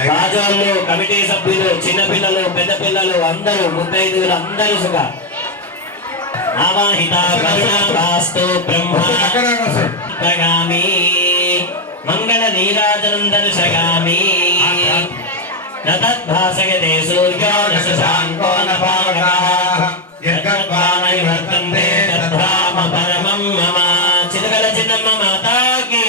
రాజోళ్ళు కమిటీ సభ్యులు చిన్నపిల్లలు పెద్ద పిల్లలు అందరూ ముత్తైదువులు అందరూ సుఖ ఆవాహిత వాస్తు బ్రహ్మ ప్రగామి మంగళ నీరాజనం దర్శగామి నతద్భాసగతే సూర్యో న శశాంకో న పావకాః యద్గర్భాణి వర్తంతే తద్ధామ పరమం మమ చిలకల చిన్నమ్మ మాతాకి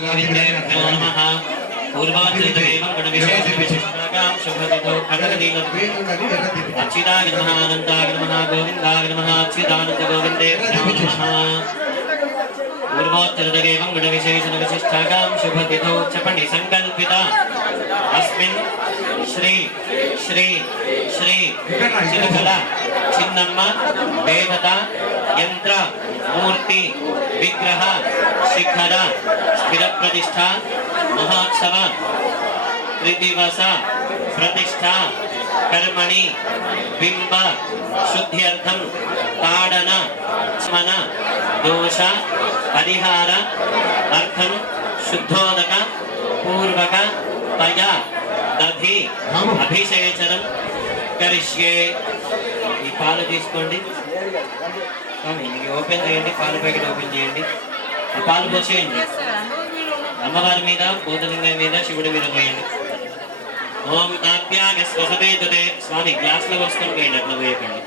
गोविन्देभ्यो नमः पूर्वाच्युतदेवं गुणविशेषविशिष्टागां शुभदितो खगदीनम् अच्युताय नमः अनन्ताय नमः गोविन्दाय नमः अच्युतानन्द गोविन्देभ्यो नमः पूर्वोत्तरदेवं गुणविशेषविशिष्टागां शुभदितो चपणि संकल्पिता अस्मिन् श्री श्री श्री चिलकला चिन्नम्म देवता यंत्र मूर्ति विग्रह शिखर स्थिर प्रतिष्ठा महोत्सव त्रिदिवस प्रतिष्ठा कर्मणि बिंब शुद्ध्यर्थं ताडन स्मन दोष परिहार अर्थं शुद्धोदक पूर्वक तया दधि अभिषेचनं करिष्ये ఈ పాలు తీసుకోండి ఓపెన్ చేయండి పాల ప్యాకెట్ ఓపెన్ చేయండి ఆ పాలు పోసేయండి అమ్మవారి మీద భూతలింగం మీద శివుడి మీద పోయండి ఓం ఆప్యాగ స్వసవేతుతే స్వామి గ్లాస్ లో వస్తుంది పోయండి అట్లా పోయకండి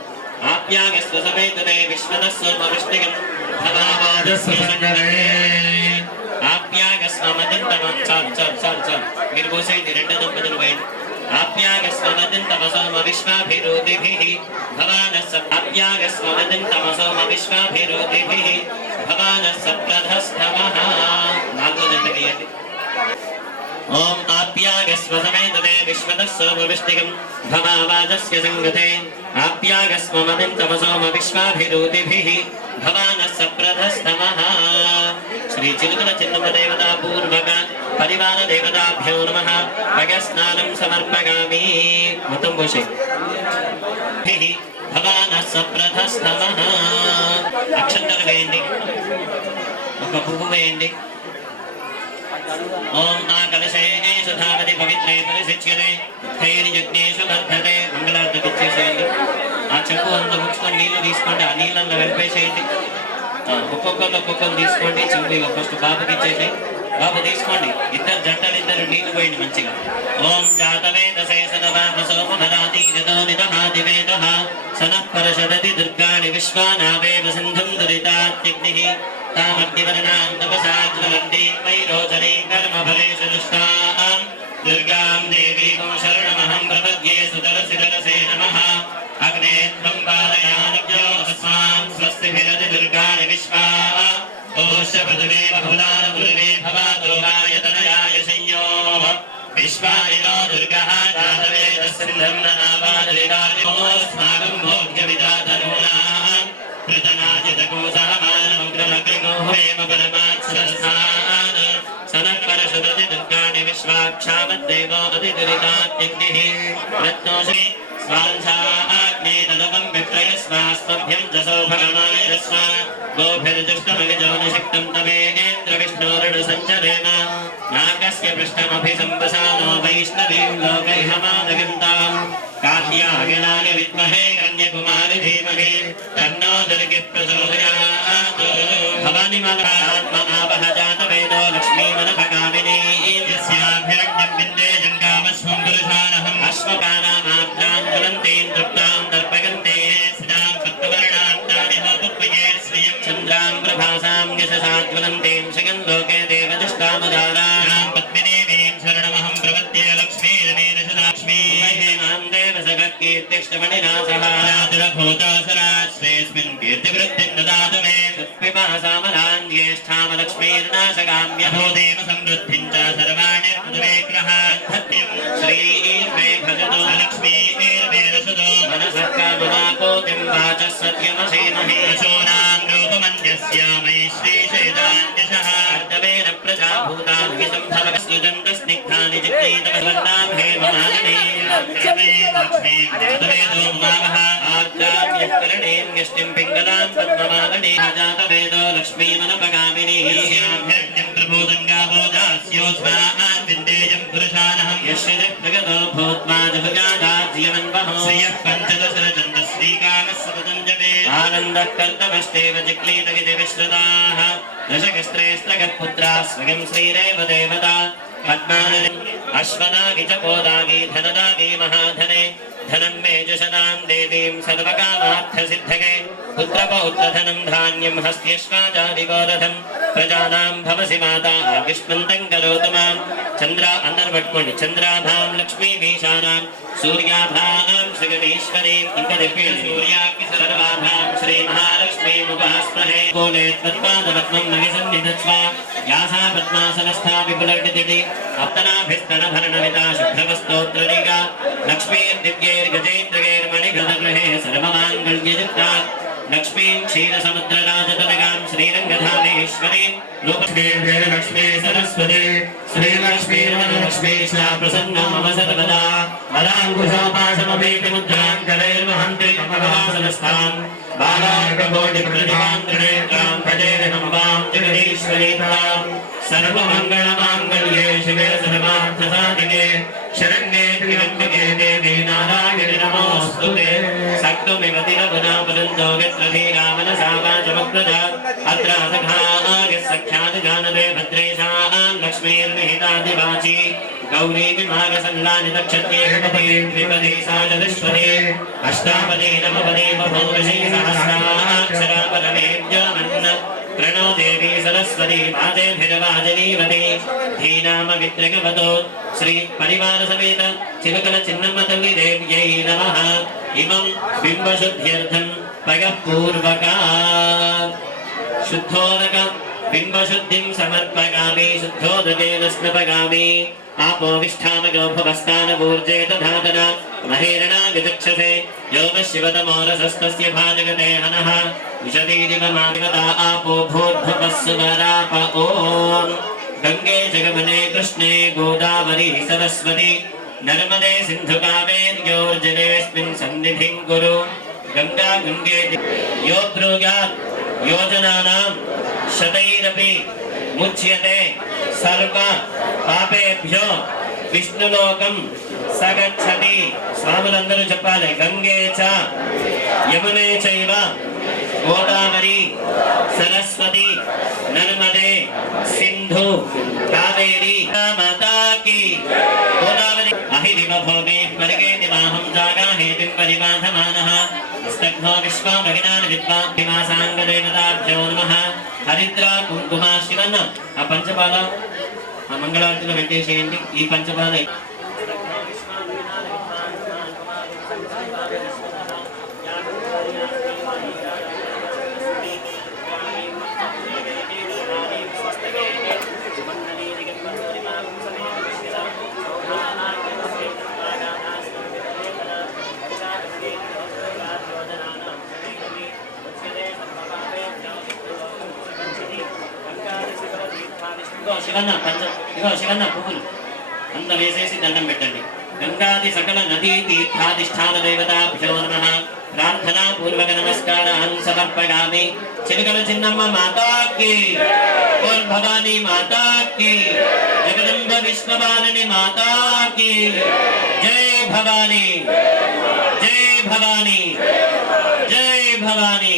ఆప్యాగ స్వసవేతుతే విశ్వదస్వర్మ విష్ణుగం ఆప్యాగ స్వమదంతమ చాలు చాలు చాలు చాలు మీరు పోసేయండి రెండు దంపతులు పోయండి आप्यागस्वमदन्तमसोम विश्वाभिरोधिभिः भवानः आप्यागस्वमदन्तमसोम विश्वाभिरोधिभिः भवानः सप्रधस्तमः नागो दण्डकीयति ओम आप्यागस्वसमेतते विश्वतस्सोमविष्टिकं भवावाजस्य संगते आप्यागस्वमदन्तमसोम विश्वाभिरोधिभिः भवानः सप्रधस्तमः श्री चिलकल चिन्नम देवता पूर्वक परिवार देवताभ्यो नमः भगस्नानं समर्पयामि मुतं बोशे भवानः सप्रधस्तमः अक्षंतल वेयंడి ఒక పువ్వు వేయండి ओम आकलशेषु धावति पवित्रे परिशिच्यते धैर्यज्ञेषु वर्धते మంగళార్తిచ్చేసేయండి ఆ చెంబు అంత ముచ్చుకొని నీళ్లు తీసుకోండి ఆ నీళ్ళల్లో వెళ్ళిపేసేయండి ఒక్కొక్కరు తీసుకోండి చెంబు ఫస్ట్ బాబుకి ఇచ్చేసి బాబు తీసుకోండి ఇద్దరు జంటలు ఇద్దరు నీళ్లు పోయింది మంచిగా ఓం జాతవేదసే సదవామసోమరాదీరదోనిదహాదివేదః సనః పరశదతి దుర్గాణి విశ్వానావేవ సింధుం దురితాత్యగ్నిః तामग्निवर्णां तपसाज्वलन्तीं वैरोचनीं कर्मफलेषु दुष्टां दुर्गां देवीं शरणमहं प्रपद्ये सुतरसितरसे नमः अग्ने त्वं पालयानभ्यो अस्मान् स्वस्तिभिरति दुर्गाणि विश्वा ओष्य पृथिवे बहुलानपुरवे भवातो गायतनयाय संयोः विश्वानिनो दुर्गः जातवेदस्सिन्धं ननावादलिदादिमोऽस्माकं भोग्यविदातनूनां कृतनाजितकोसहमानमुग्रमग्रिगोहेम परमात्सरस्थान् सनःपरशदति दुर्गाणि विश्वाक्षामद्देवो अतिदुरितात्यग्निः रत्नोश्री स्वांसाग्ने तदवं विप्रयस्वास्मभ्यं जसो भगवायस्व गोभिर्जुष्टमगिजोनिषिक्तं तमेन्द्रविष्णोरुणसञ्चरेण नागस्य पृष्ठमभिसम्पसानो वैष्णवीं लोकैहमादविन्दाम् कात्यायनाय विद्महे कन्याकुमारी धीमहि तन्नो दुर्गिः प्रचोदयात् भवानी मातृआत्मनावह जातवेदो लक्ष्मीमनभगामिनी यस्याभिरण्यं विन्देयं कामस्वं पुरुषानहम् अश्वकानामात्रां ज्वलन्तीं तृप्तां दर्पयन्ते स्नां पद्मवर्णां तानिमोपये श्रियं चन्द्रां प्रभासां यशसा ज्वलन्तीं शिखं लोके देवदष्टामुदारां पद्मिनीवीं शरणमहं प्रपद्ये लक्ष्मीर्मेण सदाक्ष्मी कीर्तिष्टमणिना सह भूतासराश्रेऽस्मिन् कीर्तिवृद्धिं ददातु मे पिपासामलान् ज्येष्ठामलक्ष्मीर्नाशकाम्यभूदेव समृद्धिं च सर्वाणि मधुमेग्रहाद्धत्यं श्रीर्मे भजतो लक्ष्मीर्मे रसतो मनसः काममाकोतिं वाचः सत्यमसीमहि यशोनां रूपमन्यस्यामयि श्रीशैतान्यशः अर्धवेन प्रजाभूतानि सम्भवस्सुजन्तस्निग्धानि जिग्नीतवन्दां हेममालिनी लक्ष्मी तवेदो मावः आद्याम्यकरणेन यष्टिं पिङ्गलां पद्ममालिनी जातवेदो लक्ष्मीमनपगामिनी यस्याभ्यज्ञं प्रबोधङ्गावो दास्योऽस्मान् विन्देयं पुरुषानहं यस्य प्रगतो भूत्वा जभुजादाज्यमन्वहो श्रियः पञ्चदशरचन्दश्रीकामः सततं जपे आनन्दः कर्तमस्तेव जिक्लीतविधि विश्रुताः दशकस्त्रेस्त्रगः पुत्राः स्वयं श्रीरेव देवता पद्मानने अश्वदागी च गोदागी धनदागी महाधने धनं मे जुषदां देवीं सर्वकामार्थसिद्धगे पुत्रपौत्रधनं धान्यं हस्त्यश्वाजादिगोरधं ప్రజానాం భవసి మాతా ఆయుష్మంతం కరోతు మాం చంద్ర అందరు పట్టుకోండి చంద్రాభాం లక్ష్మీ వీషానాం సూర్యాభాం శ్రీగణేశ్వరీం ఇంకా చెప్పేయండి సూర్యాకి సర్వాభాం శ్రీ మహాలక్ష్మీ ఉపాస్మహే కోలే తత్పాదపద్మం మగిసన్నిధత్స్వ యాసా పద్మాసనస్థా విపులర్డితి అప్తనాభిస్తనభరణమితా శుభ్రవస్తోత్రరీగా లక్ష్మీర్దివ్యైర్గజేంద్రగైర్మణిగృహే సర్వమాంగళ్యయుక్తా లక్ష్మీం క్షీరసముద్రరాజతనగాం శ్రీరంగధామేశ్వరీం లక్ష్మీ సరస్వతి శ్రీలక్ష్మీర్వనలక్ష్మీ ప్రసన్నా మమ సర్వదా వరాంకుశోపాశమపేతి ముద్రాంకరైర్వహంతి కమలాసనస్థాం బాలార్కకోటిప్రతిభాంత్రినేత్రాం భజేహంబాం జగదీశ్వరీతాం సర్వమంగళమాంగళ్యే శివే సర్వార్థసాధికే శరణ్యే త్ర్యంబకే దేవీ నారాయణి నమోస్తుతే సక్తుమివ తిరగుణా పురంతో గత్రధీరా మనసా వాచమగ్రజ అత్ర సఖాయ సఖ్యాతి జానదే భద్రేశాం లక్ష్మీర్నిహితాదివాచి గౌరీ విమాగసల్లాని దక్షత్యే ద్విపదే సాజలేశ్వరే అష్టాపదే నవపదే బభూషీ సహస్రాక్షరా పరమేద్యమన్న ప్రణో దేవీ సరస్వతి మాదేభిరవాజనీవతి ధీనామ విత్రగవతో శ్రీ పరివార సమేత చిలుకల చిన్నమ్మ తల్లి దేవ్యై నమః ఇమం బింబశుద్ధ్యర్థం పగపూర్వక శుద్ధోదక బింబశుద్ధిం సమర్పయామి శుద్ధోదకేన స్నపగామి ఆపోవిష్ఠామగోభవస్థానభూర్జే తధాతన మహేరణ విదక్షసే యోగ శివతమోరసస్తస్య భాజగతే హనః విశదీదివ మాదివతా ఆపో భూర్భువస్సువరాప ఓం గంగే జగమనే కృష్ణే గోదావరి సరస్వతి నర్మదే సింధు కావేర్యోర్జనేస్మిన్ సన్నిధిం కురు గంగా గంగే యో బ్రూయాత్ యోజనానాం శతైరపి ముచ్యతే సర్వ పాపేభ్యో విష్ణులోకం సగచ్చతి స్వాములందరూ చెప్పాలి గంగే చ యమునే చైవ గోదావరి సరస్వతి నర్మదే సింధు కావేరి మాతాకి గోదావరి అహిదివ భోగే పరిగేతి మాహం జాగాహేతిం పరిబాధమానః స్తగ్ధో విశ్వా భగినాని విద్వాంతిమాసాంగదేవతాభ్యో నమః హరిద్ర కుంకుమ శివన్న ఆ పంచపాద ఆ మంగళారతిలో పెట్టేసేయండి ఈ పంచపాద శివన్న పంచ ఇగో శివన్న పువ్వులు అంత వేసేసి దండం పెట్టండి గంగాది సకల నదీ తీర్థాధిష్టాన దేవతాభ్యో నమః ప్రార్థనా పూర్వక నమస్కారాన్ సమర్పయామి చిలుకల చిన్నమ్మ మాతాకి ఓం భవానీ మాతాకి జగదంబ విశ్వపాలని మాతాకి జై భవానీ జై భవానీ జై భవానీ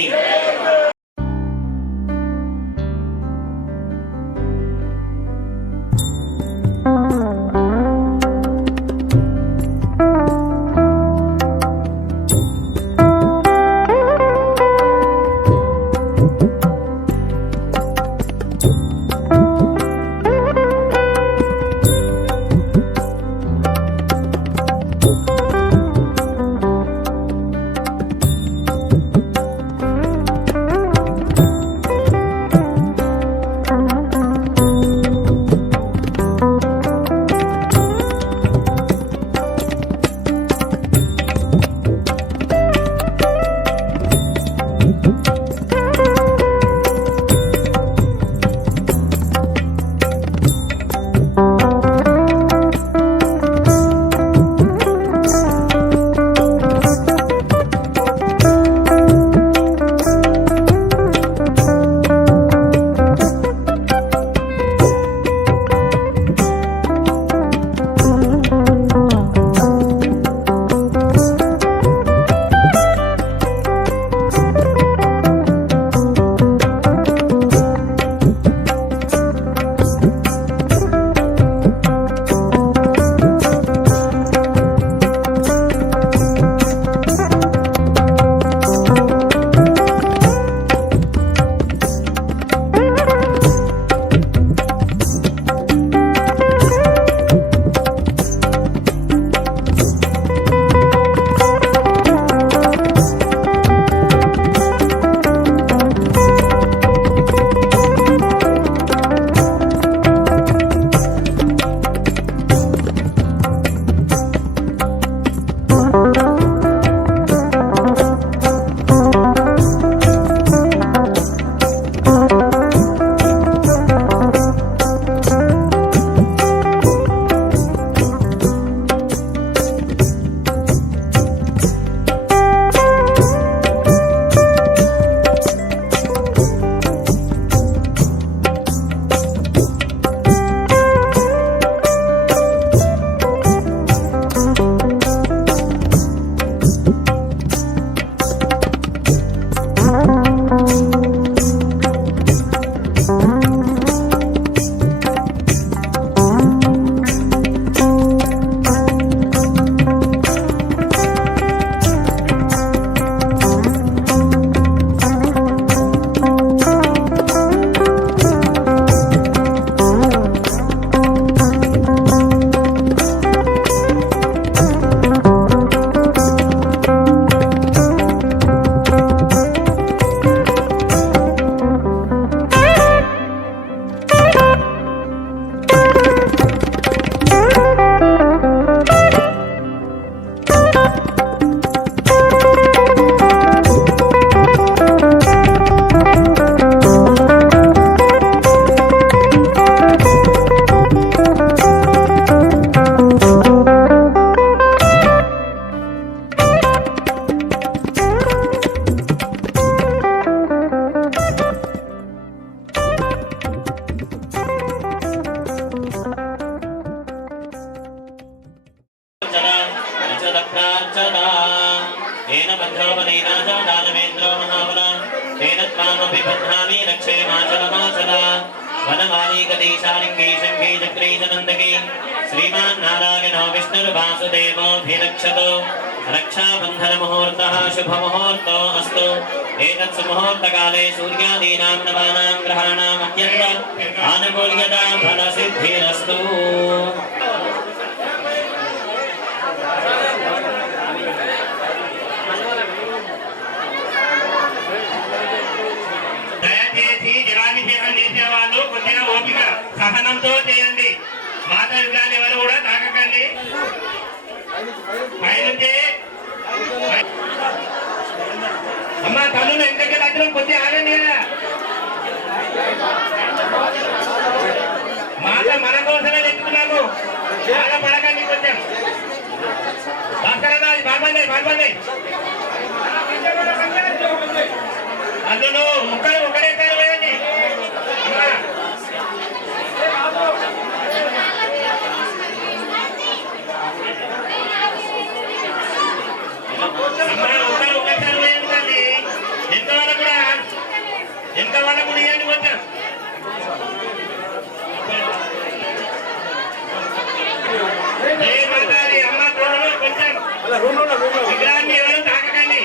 तेन बद्धोपनेना च दानवेन्द्रो महाबला तेन त्वामपि बध्नामि रक्षे माचलमाचला वनमालीकदीशालिङ्गी शङ्गी चक्री च नन्दकी श्रीमान् नारायणो विष्णुर्वासुदेवोऽभिरक्षतु रक्षाबन्धनमुहूर्तः शुभमुहूर्तो अस्तु एतत् सुमुहूर्तकाले सूर्यादीनां नवानां ग्रहाणाम् अत्यन्त आनुकूल्यता फलसिद्धिरस्तु దయచేసి జలాభిషేకం చేసే వాళ్ళు కొద్దిగా ఓపిక సహనంతో చేయండి. మాత విగ్రహాలు ఎవరు కూడా తాకకండి. పైనుంచి అమ్మ తల్లులు ఇంతకి దగ్గర కొద్దిగా ఆగండి కదా. మాత మన కోసమే తెచ్చుకున్నాము. బాధపడకండి కొంచెం. బాల్పండి అందులో ముక్కలు ఒకటేసారి వేయండి. ముక్కలు ఒకటేసారి వేయండి తల్లి. ఎంత వాళ్ళకు కూడా ఇవ్వండి కొంచెం. అమ్మ కొంచెం విగ్రహాన్ని ఎవరు తాకకండి.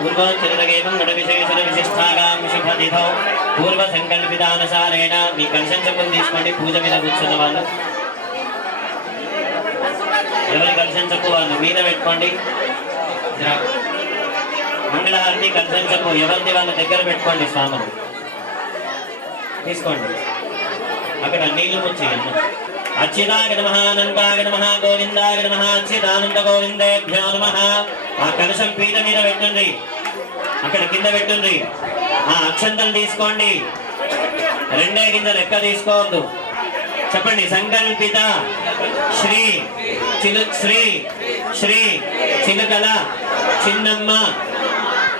పూర్వోచ్చరితగేవం గణవిశేషణ విశిష్టాగాం శుభతిథౌ పూర్వ సంకల్పితానుసారేణ మీ కలశం చెప్పులు తీసుకోండి. పూజ మీద కూర్చున్న వాళ్ళు ఎవరి కలశం చెప్పు వాళ్ళు మీద పెట్టుకోండి. మంగళహారతి కలశం చెప్పు ఎవరిది వాళ్ళ దగ్గర పెట్టుకోండి. స్వాములు తీసుకోండి. అక్కడ నీళ్లు ముచ్చేయండి. అచ్యుతాయ నమః అనంతాయ నమః గోవిందాయ నమః అచ్యుతానంద గోవిందేభ్యో నమః. ఆ కలశం పీట మీద పెట్టండి. అక్కడ కింద పెట్టండి. ఆ అక్షంతలు తీసుకోండి. రెండే కింద లెక్క తీసుకోవద్దు. చెప్పండి. సంకల్పిత శ్రీ శ్రీ శ్రీ చిలుకల చిన్నమ్మ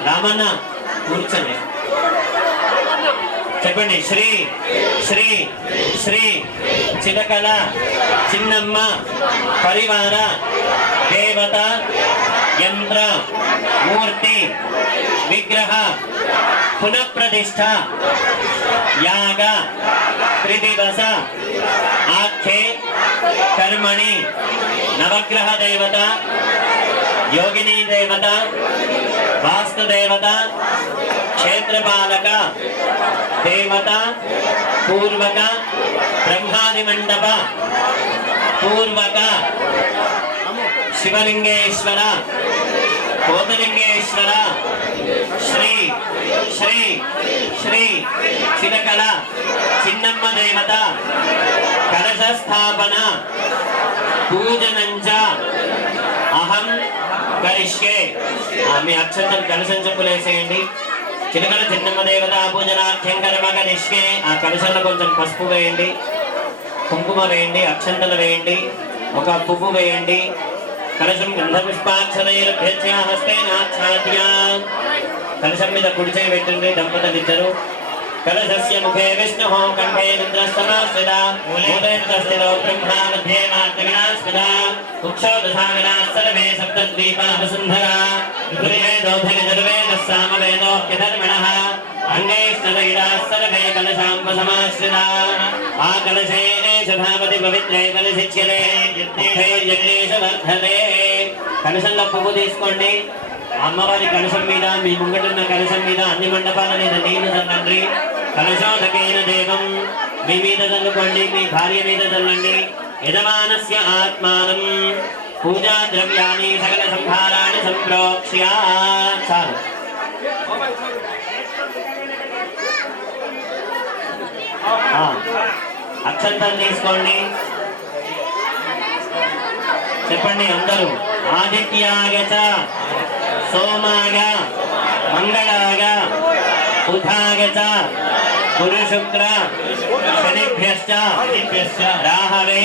రామన్న కూర్చోండి. చెప్పండి. శ్రీ శ్రీ శ్రీ చిలకల చిన్నమ్మ పరివార దేవత యంత్ర మూర్తి విగ్రహ పునఃప్రతిష్ఠ యాగ త్రిదివస ఆఖ్యే కర్మణి నవగ్రహ దేవత యోగిని దేవత వాస్తు దేవత క్షేత్రపాలక దేవత పూర్వక బ్రహ్మాది మండప పూర్వక శివలింగేశ్వర కోతలింగేశ్వర శ్రీ శ్రీ శ్రీ చిలకల చిన్నమ్మ దేవత కలశ స్థాపన పూజనంచ అహం కరిష్యే. మీ అక్షంతలు కలశం చెప్పులేసేయండి. చిలకల చిన్నమ్మ దేవత పూజనార్థం కర్మ కరిష్యే. ఆ కలశంలో కొంచెం పసుపు వేయండి, కుంకుమ వేయండి, అక్షంతలు వేయండి, ఒక పువ్వు వేయండి. కలశం గంధ పుష్పాక్షరైర్భ్యస్య హస్తేనాచ్ఛాద్య. కలశం మీద కుడి చేయి పెట్టండి దంపతులిద్దరు. కలశస్య ముఖే విష్ణుః కంఠే రుద్రస్తమాశ్రిత మూలేంద్రస్థితో బ్రహ్మా మధ్యే మాతృగణాస్పద కుక్షౌదసాగరాः సర్వే సప్తద్వీపాः వసుంధరా ఋగ్వేదోऽధర్వేదः సామవేదోऽప్యధర్మణः అంగైస్తైరాः సర్వే కలశాంబసమాశ్రితాः. ఆ కలశే సభాపతి పవిత్రే కలశిచ్యతే యజ్ఞేషు వర్ధతే. కలశంలో పువ్వు తీసుకోండి. అమ్మవారి కలశం మీద, మీ ముంగటున్న కలశం మీద, అన్ని మండపాల మీద నీళ్లు చల్లండి. కలశోదకేన దేవం మీ మీద చల్లుకోండి, మీ భార్య మీద చల్లండి. యజమానస్య ఆత్మానం పూజా ద్రవ్యాన్ని సకల సంభారాన్ని సంప్రోక్ష్య. చాలు. అక్షంతలు తీసుకోండి. చెప్పండి అందరూ. ఆదిత్యాగ సోమాగ మంగళాగ బుధాగ గురుశుక్ర శనిభ్యశ్చ రాహవే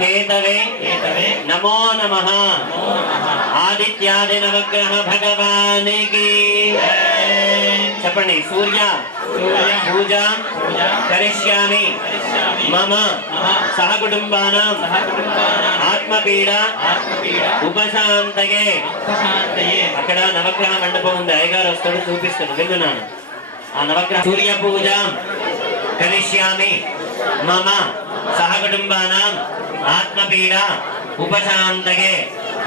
కేతవే నమో నమః. ఆదిత్యాది నవగ్రహ భగవానికి చెప్పండి సూర్య పూజ కరిష్యామి మమ సహ కుటుంబానాం ఆత్మపీడ ఉపశాంతయే. అక్కడ నవగ్రహ మండపం ఉంది, అయ్యగారు వస్తాడు చూపిస్తాడు, విన్నాను. ఆ నవగ్రహ సూర్య పూజ కరిష్యామి మమ సహ కుటుంబానాం ఆత్మపీడ ఉపశాంతయే.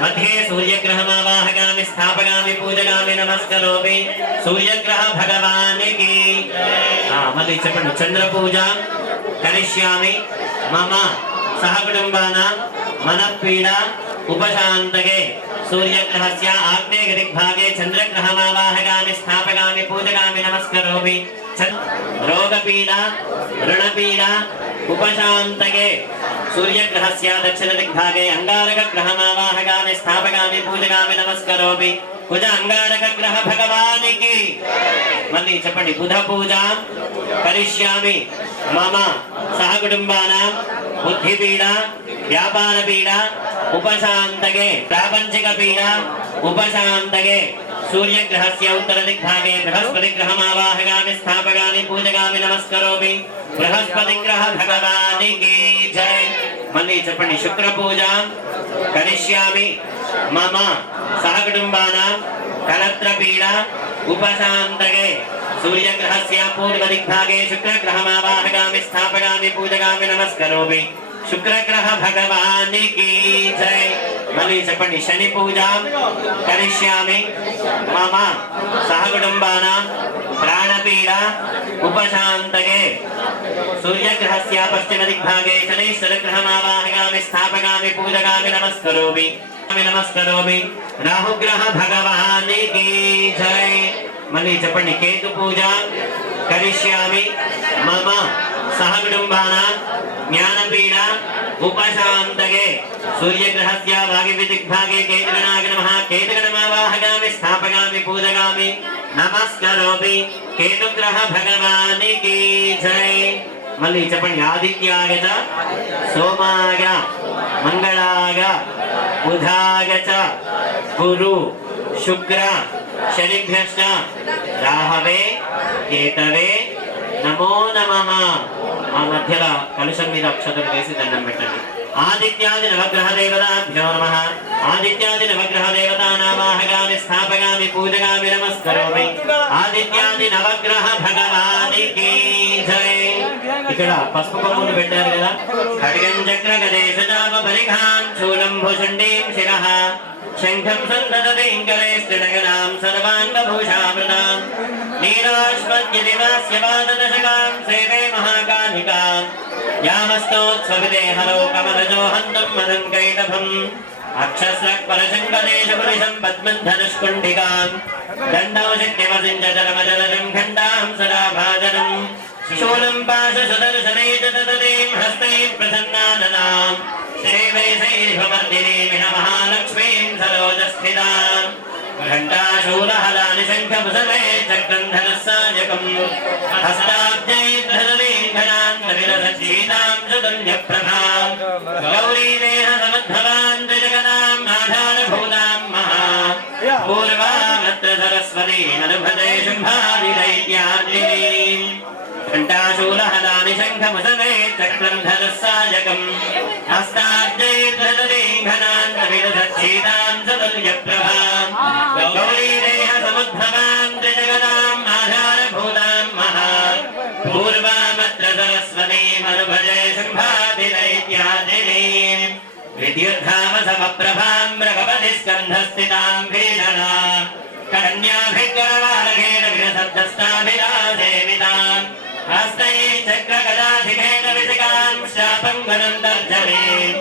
మధ్యే సూర్యగ్రహమావాహగామి స్థాపగామి పూజగామి నమస్కరోమి సూర్యగ్రహ భగవానికి. మళ్ళీ చెప్పండి చంద్ర పూజ కరిష్యామి మమ సహ కుటుంబానాం మనఃపీడ ఉపశాంతయే. సూర్యగ్రహస్య ఆగ్నేయ దిగ్భాగే చంద్రగ్రహమావాహగామి స్థాపగామి పూజగామి నమస్కరోమి రోగపీడ రుణపీడ ఉపశాంతయే. సూర్యగ్రహస్య దక్షిణ దిగ్భాగే అంగారక గ్రహమావాహగామి స్థాపగామి పూజగామి నమస్కరోమి కుజ అంగారక గ్రహ భగవానికి. మళ్ళీ చెప్పండి బుధ పూజ కరిష్యామి మమ సహ కుటుంబానాం బుద్ధిపీడ వ్యాపారపీడ ఉపశాంతయే ప్రాపంచిక పీడ ఉపశాంతయే. సూర్యగ్రహస్య ఉత్తర దిగ్భాగే బృహస్పతి గ్రహమావాహగామి స్థాపగామి పూజగామి నమస్కరోమి బృహస్పతి గ్రహ భగవానికి జై. మళ్ళీ చెప్పండి శుక్ర పూజ కరిష్యామి మమ సహ కుటుంబానాం కలత్ర పీడ ఉపశాంతయే. సూర్యగ్రహస్య పూర్వ దిగ్భాగే శుక్రగ్రహమావాహగామి స్థాపగామి పూజగామి నమస్కరోమి శుక్రగ్రహ భగవానికి జై. మళ్ళీ చెప్పండి శని పూజ కరిష్యామి మమ సహ కుటుంబానాం ప్రాణపీడ ఉపశాంతయే. సూర్యగ్రహస్య పశ్చిమ దిగ్భాగే శనైశ్వర గ్రహమావాహగామి స్థాపగామి పూజగామి నమస్కరోమి రాహుగ్రహ భగవానికి జై. మళ్ళీ చెప్పండి కేతు పూజ కరిష్యామి మమ సహ కుటుంబానాం జ్ఞానపీడ ఉపశాంతయే. సూర్యగ్రహస్య వాగివి దిగ్భాగే కేతుగణాయ నమః కేతుగణమావాహగామి స్థాపగామి పూజగామి నమస్కరోమి కేతుగ్రహ భగవానికి జై. మళ్ళీ చెప్పండి ఆదిత్యాయ చ సోమాయ మంగళాయ బుధాయ చ గురు శుక్ర శనిభ్యశ్చ రాహవే కేతవే నమో నమః. ఆ మధ్యలో కలుషం మీద అక్షతలు వేసి దండం పెట్టండి. ఆదిత్యాది నవగ్రహ దేవతాభ్యో నమః. ఆదిత్యాది నవగ్రహ దేవతానావాహగామి స్థాపగామి పూజగామి నమస్కరోమి ఆదిత్యాది నవగ్రహ భగవానికి జై. ఇక్కడ పసుపు కొమ్ములు పెట్టారు కదా. ఖడ్గం చక్ర గదేశ చాప పరిఘాం శూలం భుషుండీం శిరః శంఖం సందదతీం కరైశ్చడగనాం సర్వాంగభూషామృతాం నీరాశ్వద్యదివాస్య వాదదశకాం సేవే మహాకాళికాం యామస్తోత్సవితే హరో కమలజో హంతం మదం కైటభం అక్షస్రక్పరశంకరేష పురుషం పద్మధనుష్కుండికాం దండౌశక్తివసించ చరమజలజం ఖండాం సదాభాజనం శూలం పాశసుదర్శనైః దదతీం హస్తైః ప్రసన్నాననాం శ్రీవైశైర్భవర్ధినీమిహ మహాలక్ష్మీం సరోజస్థితాం ఘంటాశూలహలాని శంఖముసలే చక్రం ధనస్సాయకం హస్తాబ్జైర్ధనలీం ఘనాంతవిరసీతాం సుతుల్యప్రభాం గౌరీదేహ సమద్భవాన్ త్రిజగదాం ఆధారభూతాం మహా పూర్వామత్ర సరస్వతీమనుభజే శుంభాదిదైత్యార్జినీం ఘంటాశూలహలాని శంఖముసలే చక్రం ధనస్సాయకం హస్తాబ్జైర్ధనలీం ఘనాంతవిరసీతాం సుతుల్యప్రభాం గౌరీదేహ సముద్భవాన్ త్రిజగదాం ఆధారభూతాం మహా పూర్వామత్ర సరస్వతీమనుభజే శుంభాదిదైత్యార్జినీం విద్యుద్ధామ సమప్రభాం భగవతి స్కంధస్థితాం భీషణా కన్యాభికరవాలకేన విరసబ్దస్తాభిరాసేవితాం హస్తైశ్చక్రగదాధికేన విసికాం శాపంగనం తర్జనీం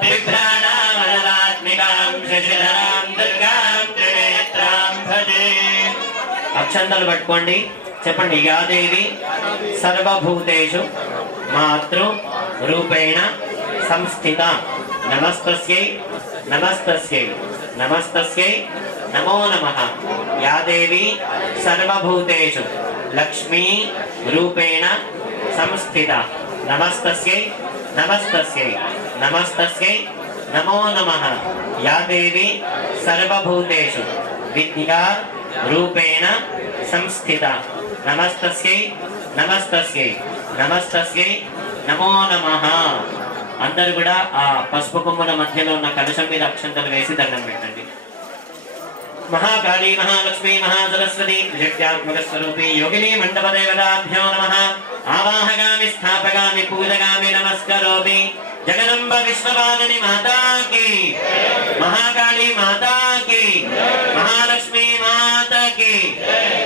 త్రిభ్రాణామరలాత్మికాం శశిధరాం దుర్గాం త్రినేత్రాం భజే. అక్షంతలు పట్టుకోండి, చెప్పండి యాదేవి సర్వభూతేషు మాతృ రూపేణ సంస్థిత నమస్తస్యై నమస్తస్యై నమస్తస్యై నమో నమః. యాదేవి సర్వభూతేషు లక్ష్మీ రూపేణ సంస్థిత నమస్తస్యై నమస్తస్యై నమస్తస్యై నమో నమః. యాదేవి సర్వభూతేషు విద్యా రూపేణ సంస్థిత నమస్తస్యై నమస్తస్యై నమస్తస్యై నమో నమః. అందరూ కూడా ఆ పసుపు కొమ్ముల మధ్యలో ఉన్న కలశం మీద అక్షంతలు వేసి దండం పెట్టండి. महाकाली महालक्ष्मी महासरस्वती त्रिशक्त्यात्मक स्वरूपी योगिनी मंडपदेवताभ्यो नमः. आवाहगामि स्थापगामि पूजगामि नमस्करोमि. जगदम्ब विश्वपालिनी माता की, महाकाली माता की, महालक्ष्मी माता की,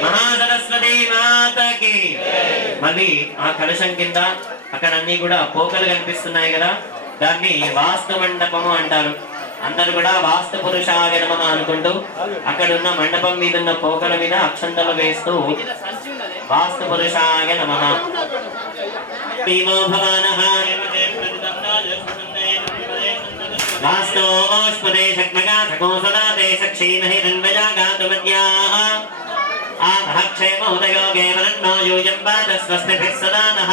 महासरस्वती माता की. మళ్ళీ ఆ కలశం కింద అక్కడ అన్ని కూడా పోకలు కనిపిస్తున్నాయి కదా, దాన్ని వాస్తు మండపము అంటారు. అందరూ కూడా వాస్తు పురుషాయ నమః అనుకుంటూ అక్కడ ఉన్న మండపం మీద ఉన్న పోకల మీద అక్షంతలు వేస్తూ వాస్తు పురుషాయ నమః. భీమో భవానః వాస్తోష్పదే శక్మగా సకోసదా తే సక్షీమహి ధన్వజా గాతుమద్యాః ఆభః క్షేమోదయోగే వరన్నో యూయం పాద స్వస్తిభిః సదా నః.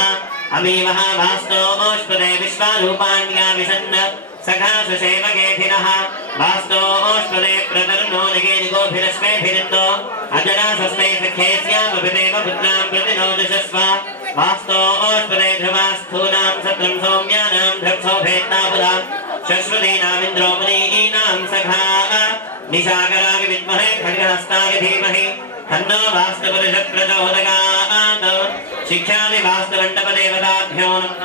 అమీవః వాస్తోష్పదే విశ్వారూపాణ్యా విశన్న सखासु सेवकेभिरः वास्तोष्पदे प्रतरुणो निगेनिगोभिरश्मेभिरिन्दो अजरा स्वस्ते सख्ये स्यामभिदेव पुत्रां प्रतिनोदशस्व. वास्तोष्पदे ध्रुवास्थूनां सत्रं सौम्यानां धृक्षोभेत्तापुरां शश्वतीनामिन्द्रो मुनीनां सखा. निशाकराय विद्महे खड्गहस्ताय धीमहि तन्नो वास्तुपुरुषः प्रचोदयात्. शिक्षामि वास्तुमण्डपदेवताभ्यो नमः.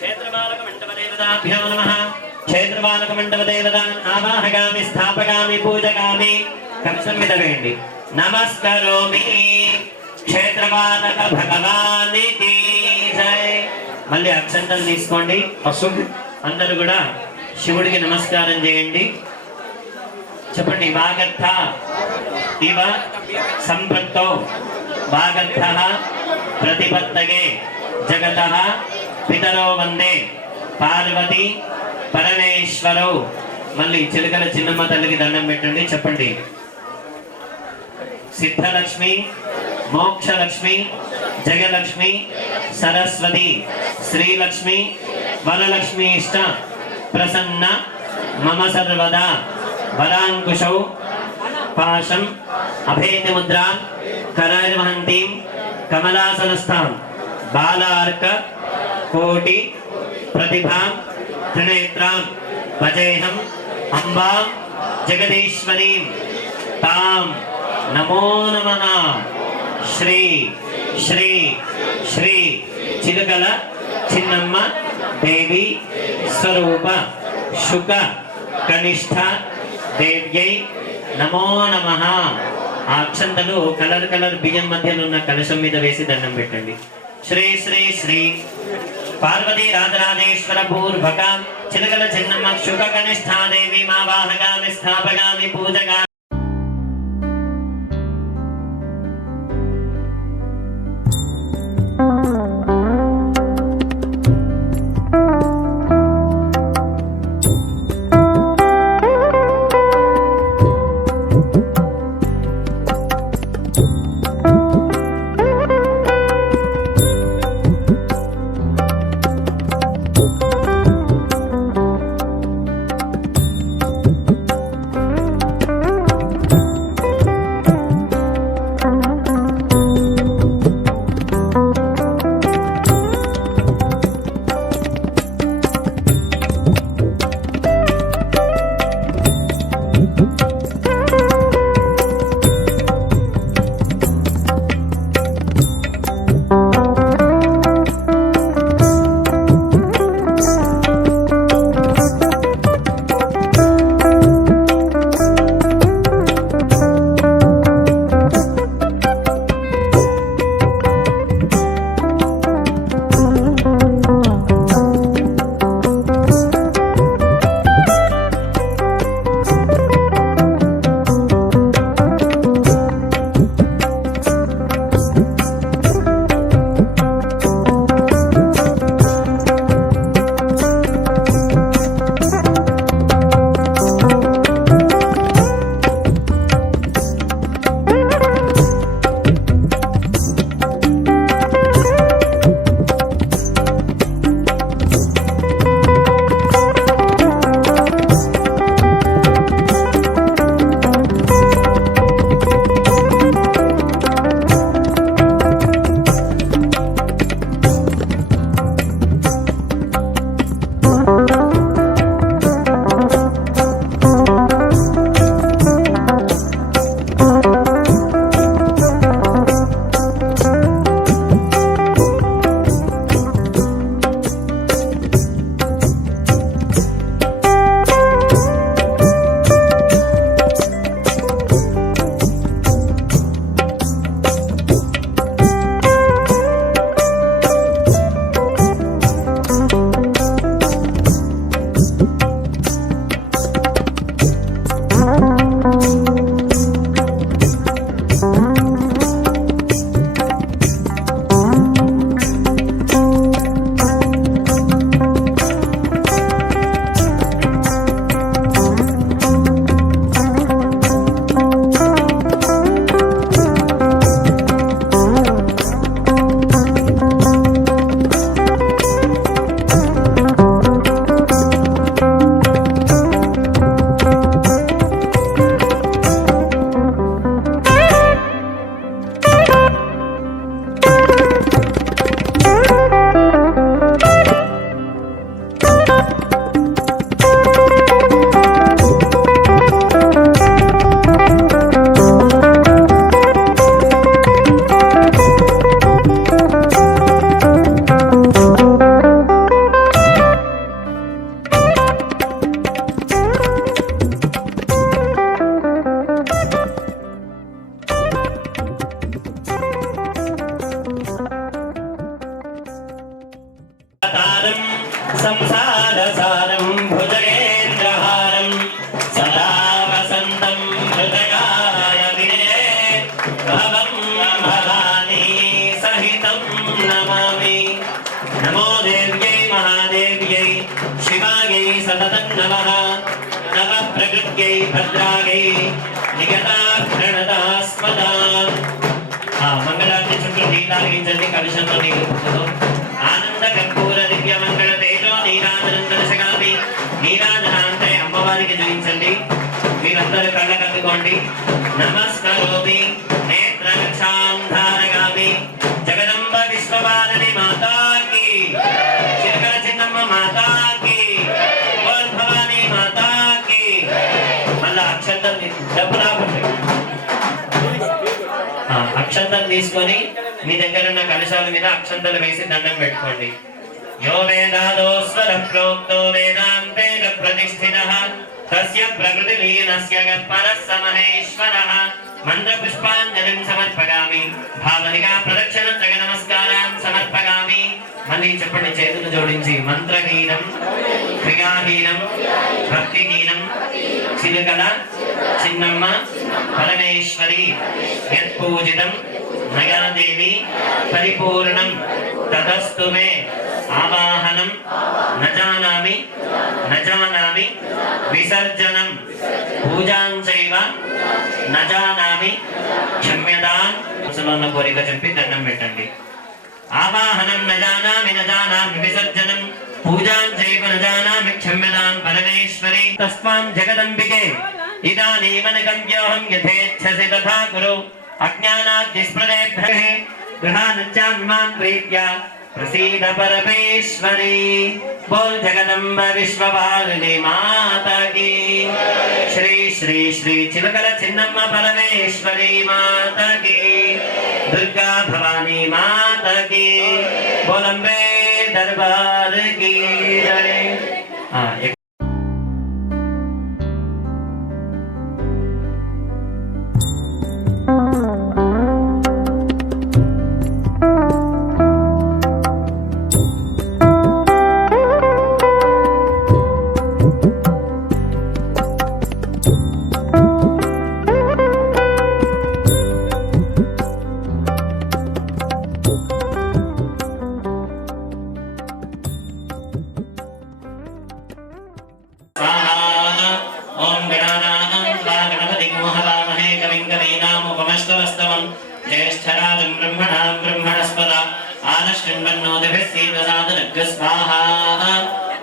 क्षेत्रपालकमण्डपदेवताभ्यो नमः. क्षेत्रपालकमण्डपदेवतान् आवाहयामि स्थापयामि पूजयामि. कलशं मिदवेण्डि नमस्करोमि. क्षेत्रपालक भगवाనికి జై. మళ్ళీ అక్షంతలు తీసుకోండి. అందరూ కూడా శివుడికి నమస్కారం చేయండి. చెప్పండి. వాగర్థ ఇవ సంపత్తో వాగర్థ ప్రతిపత్తగే జగతః పితరో వందే పార్వతి పరమేశ్వరో. మళ్ళీ చిలకల చిన్నమ్మ తల్లికి దండం పెట్టండి. చెప్పండి. సిద్ధలక్ష్మి మోక్షలక్ష్మి జగలక్ష్మి సరస్వతి శ్రీలక్ష్మి వరలక్ష్మి ఇష్ట ప్రసన్న మమ సర్వదా వరాంకుశౌ పాశం అభేతి ముద్రా కరవహంతీం కమలాసనస్థాం బాలార్క కోటి ప్రతిభాం త్రినేత్రాం భజేహం అంబాం జగదీశ్వరీం తాం నమో నమః. శ్రీ శ్రీ శ్రీ చిలుకల చిన్నమ్మ దేవి స్వరూప శుక కనిష్ట దేవ్యై నమో నమః. ఆ అక్షంతలు కలర్ బియ్యం మధ్యలో ఉన్న కలశం మీద వేసి దండం పెట్టండి. శ్రీ శ్రీ శ్రీ పార్వతీ రాజరాజేశ్వర పూర్వక చిలుకల చిన్నమ్మ శుక కనిష్ఠా దేవి మా వాహగామి స్థాపగామి పూజగా. संसारसारं भुजगेन्द्रहारं सदा वसन्तं हृदयाय विनये भवं भवानी सहितं नमामि। नमो देव्यै महादेव्यै शिवायै सततं नमः। नमः प्रकृत्यै भद्रायै निगताभ्रणतास्मदा। మంగళారతి చుట్టూ నీలాగించండి కలుషంలో నీరు ఆనంద కర్పూర దివ్య మంగళ తేజో నీరాజనం దర్శగామి. నీరాజనాంతే అమ్మవారికి చూపించండి. మీరందరూ కళ్ళ కట్టుకోండి. నమస్కరోమి నేత్రగక్షాం ధారగామి. జగదంబ విశ్వపాలని మాతాకి, చిరకల చిన్నమ్మ మాతాకి, భవాని మాతాకి. మళ్ళా అక్షంతం డబ్బు రాకుండా అక్షంతలు తీసుకొని మీ దగ్గర ఉన్న కలశాల మీద అక్షంతలు వేసి దండం పెట్టుకోండి. యో వేదాదోస్వర ప్రోక్తో వేదాంతేన ప్రతిష్ఠితః తస్య ప్రకృతి లీనస్య గత్పరః సమహేశ్వరః. మంత్ర పుష్పాంజలిం సమర్పయామి. భావనిగా ప్రదక్షిణ త్రయ నమస్కారాన్ సమర్పయామి. మళ్ళీ చెప్పండి చేతులు జోడించి. మంత్రహీనం క్రియాహీనం భక్తిహీనం చిలుకల చిన్నమ్మ పరమేశ్వరి యత్పూజితం మయాదేవి పరిపూర్ణం తతస్తు మే. ఆవాహనం నజానామి నజానామి విసర్జనం పూజాంచైవ నజానామి క్షమ్యదాన్. మనసులో కోరిక చెప్పి దండం పెట్టండి. ఆవాహనం నజానామి నజానామి విసర్జనం పూజాంచైవ నజానామి క్షమ్యదాన్ పరమేశ్వరి. తస్మాం జగదంబికే ఇదానీమనగమ్యోహం యథేచ్ఛసి తథా కురు. అజ్ఞానాద్విస్మృతేభ్యః గృహానచ్చామిమాం ప్రీత్యా ప్రసీద పరమేశ్వరి. బోల్ జగదంబ విశ్వపాలిని మాతకి. శ్రీ శ్రీ శ్రీ చిలకల చిన్నమ్మ పరమేశ్వరి మాతకి. దుర్గా భవానీ మాతకి. బోలంబే దర్బార్ की जय. ज्येष्ठराजं ब्रह्मणां ब्रह्मणस्पदा आनश्चिन्वन्नोतिभिः सीदसादनग् स्वाहा.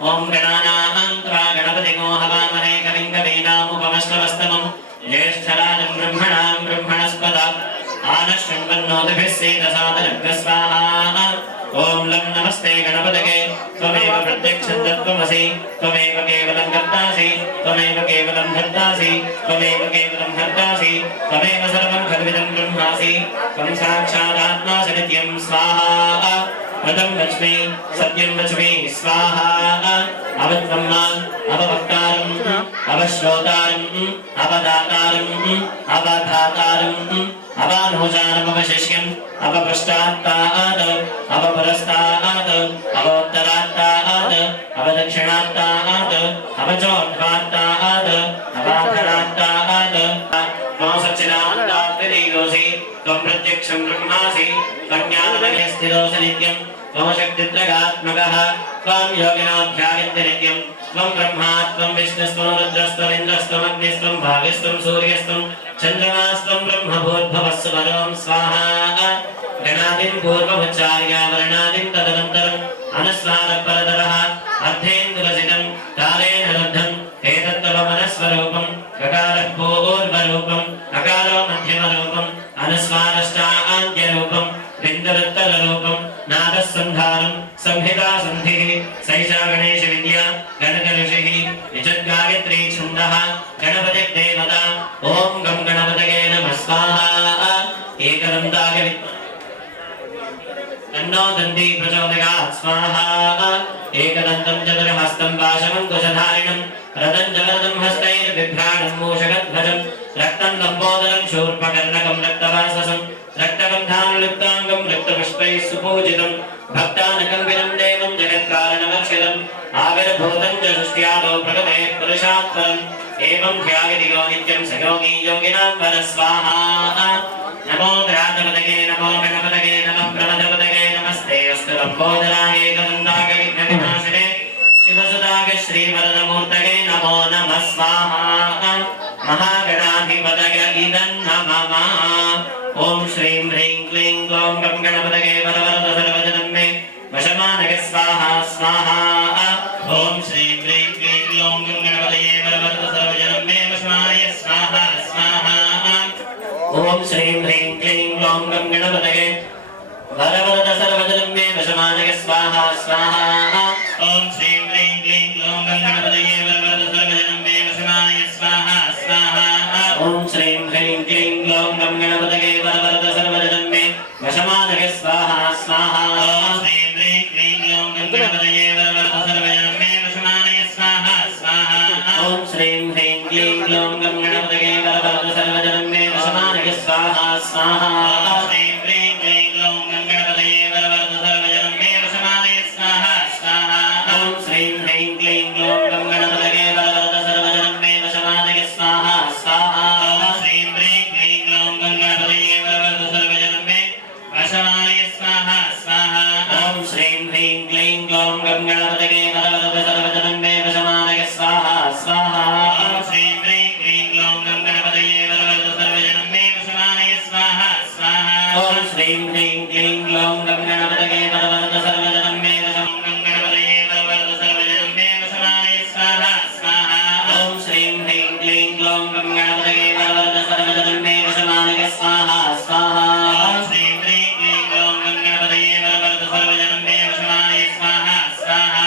ॐ गणानां त्वा गणपतिगो हवामहे कविं कवीनामुपमश्रवस्तमं. ज्येष्ठराजं ब्रह्मणां ब्रह्मणस्पदा आनश्चिन्वन्नोतिभिः सीदसादनग् स्वाहा. ओम लं नमस्ते गणपतये. त्वमेव प्रत्यक्षं तत्त्वमसि. त्वमेव केवलं कर्तासि. त्वमेव केवलं धर्तासि. त्वमेव केवलं हर्तासि. त्वमेव सर्वं खल्विदं ब्रह्मासि. त्वं साक्षादात्मासि नित्यं स्वाहा. व्रतं वच्मि सत्यं वच्मि स्वाहा. अवत्वम्मान् अववक्तारम् अवश्रोतारम् अवदातारम् अवधातारम् अवानोजानमवशिष्यम् अवपश्चात्तात् अवपुरस्तात् अवोत्तरात्तात् अवदक्षिणात्तात् अवचोद्ध्वात्तात् अवाधरात्तात्. नमो सच्चिदानन्दात्रिदीयोऽसि. त्वं प्रत्यक्षं ब्रह्मासि. त्वं ज्ञानमये स्थितोऽसि नित्यम्. त्वं शक्तित्रयात्मकः. त्वं योगिनाध्यायन्ति नित्यम्. त्वं ब्रह्मा त्वं विष्णुस्त्वं रुद्रस्त्वमिन्द्रस्त्वम् अग्निस्त्वं भागस्त्वं सूर्यस्त्वं चन्द्रमास्त्वं ब्रह्मभूर्भुवस्सुवरों स्वाहा. गणादिं पूर्वमुच्चार्य वर्णादिं तदनन्तरम् अनुस्वारपरतरः अर्धेन्दुरसितं कालेन लब्धम्. एतत्त्वमनस्वरूपम्. गकारः पूर्वरूपम्. अकारो मध्यमरूपम्. अनुस्वारश्चान्त्यरूपम्. बिन्दुरुत्तररूपम्. नादः सन्धानम्. संहिता सन्धिः. सैषा गणेश विद्या गणकऋषिः. निजद्गायत्री छन्दः. गणपतिर्देवता. ॐ गं गणपतये नमः स्वाहा. एकदन्ताय तन्नो दन्ती प्रचोदयात् स्वाहा. एकदन्तं चतुर्हस्तं पाशमङ्कुशधारिणं रतं च वरदं हस्तैर्बिभ्राणं मूषकध्वजं रक्तं लम्बोदरं शूर्पकर्णकं रक्तवाससं रक्तगन्धानुलिप्ताङ्गं रक्तपुष्पैः सुपूजितं भक्तानकम्बिनं देवं जगत्कारणमक्षरम् आविर्भूतं च सृष्ट्यादौ प्रगते पुरुषात्परम् एवं ध्यायति यो नित्यं स योगी योगिनां वरस्वाहा नमो घ्रातपदगे नमो गणपतगे नमः प्रमदपदगे नमस्ते अस्तु लम्बोदराय एकदन्ताय विघ्नविनाशिने शिवसुताय श्रीवरदमूर्तये नमो नमः स्वाहा महागणाधिपतये इदं नमः ॐ श्रीं ह्रीं क्लीं ग्लौं गं गणपतये वरवरद सर्वजनं मे वशमानय स्वाहा स्वाहा ॐ श्रीं ह्रीं क्लीं ग्लौं गं गणपतये वरवरद सर्वजनं मे वशमानय स्वाहा स्वाहा ॐ श्रीं ह्रीं क्लीं ग्लौं गं गणपतये वरवरद सर्वजनं मे वशमानय स्वाहा स्वाहा ॐ श्रीं ह्रीं क्लीं ग्लौं गं गणपतये वरवरद सर्वजनं मे वशमानय स्वाहा स्वाहा ॐ श्रीं ह्रीं क्लीं ग्लौं गं गणपतये वरवरद सर्वजनं मे वशमानय स्वाहा स्वाहा ॐ श्रीं ह्रीं क्लीं ग्लौं गं गणपतये वरवरद सर्वजनं मे वशमानय स्वाहा स्वाहा ॐ श्रीं ह्रीं क्लीं ग्लौं गं गणपतये वरवरद सर्वजनं मे वशमानय स्वाहा स्वाहा श्रीं ह्रीं क्लीं ग्लौं गं गणपतये वरवरद सर्वजनं मे वशमानय स्वाहा स्वाहा ॐ श्रीं ह्रीं क्लीं ग्लौं गं गणपतये वरवरद सर्वजनं मे वशमानय स्वाहा स्वाहा श्रीं ह्रीं क्लीं ग्लौं गं गणपतये वरवरद सर्वजनं मे वशमानय स्वाहा स्वाहा ॐ श्रीं ह्रीं क्लीं ग्लौं गं गणपतये वरवरद सर्वजनं मे वशमानय स्वाहा स्वाहा श्रीं ह्रीं क्लीं ग्लौं गं गणपतये वरवरद सर्वजनं मे वशमानय स्वाहा स्वाहा ॐ श्रीं ह्रीं क्लीं ग्लौं गं गणपतये वरवरद सर्वजनं मे गणपतये वरवरद सर्वजनं मे वशमानय स्वाहा स्वाहा ॐ श्रीं ह्रीं क्लीं ग्लौं गं गणपतये वरवरद सर्वजनं मे वशमानय स्वाहा स्वाहा श्रीं ह्रीं क्लीं ग्लौं गं गणपतये वरवरद सर्वजनं मे वशमानय स्वाहा स्वाहा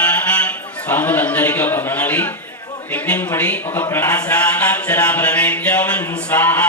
స్వాములందరికీ ఒక ప్రణాళి యజ్ఞం పడి ఒక ప్రాణాక్షరాపరమేవ్యోమన్ స్వాహా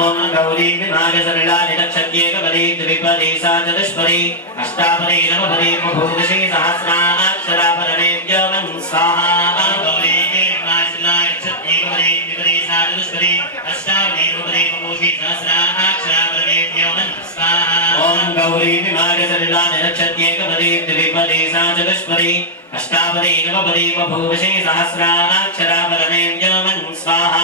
ఓం గౌరీ విమాగసరళా నిరక్షత్యేకపదే ద్విపదే సా చతుష్పదే అష్టాపదే నవపదే బభూషి సహస్రాక్షరాపరమేవ్యోమన్ స్వాహా గౌరీ విమాగసరళా నిరక్షత్యేకపదే ద్విపదే సా చతుష్పదే అష్టాపదే నవపదే బభూషి సహస్రాక్షరాపరమేవ్యోమన్ స్వాహా ఓం గౌరీ విమాగసరళా నిరక్షత్యేకపదే ద్విపదే సా చతుష్పదే అష్టాపదే నవపదే బభూషి సహస్రాక్షరాపరమేవ్యోమన్ స్వాహా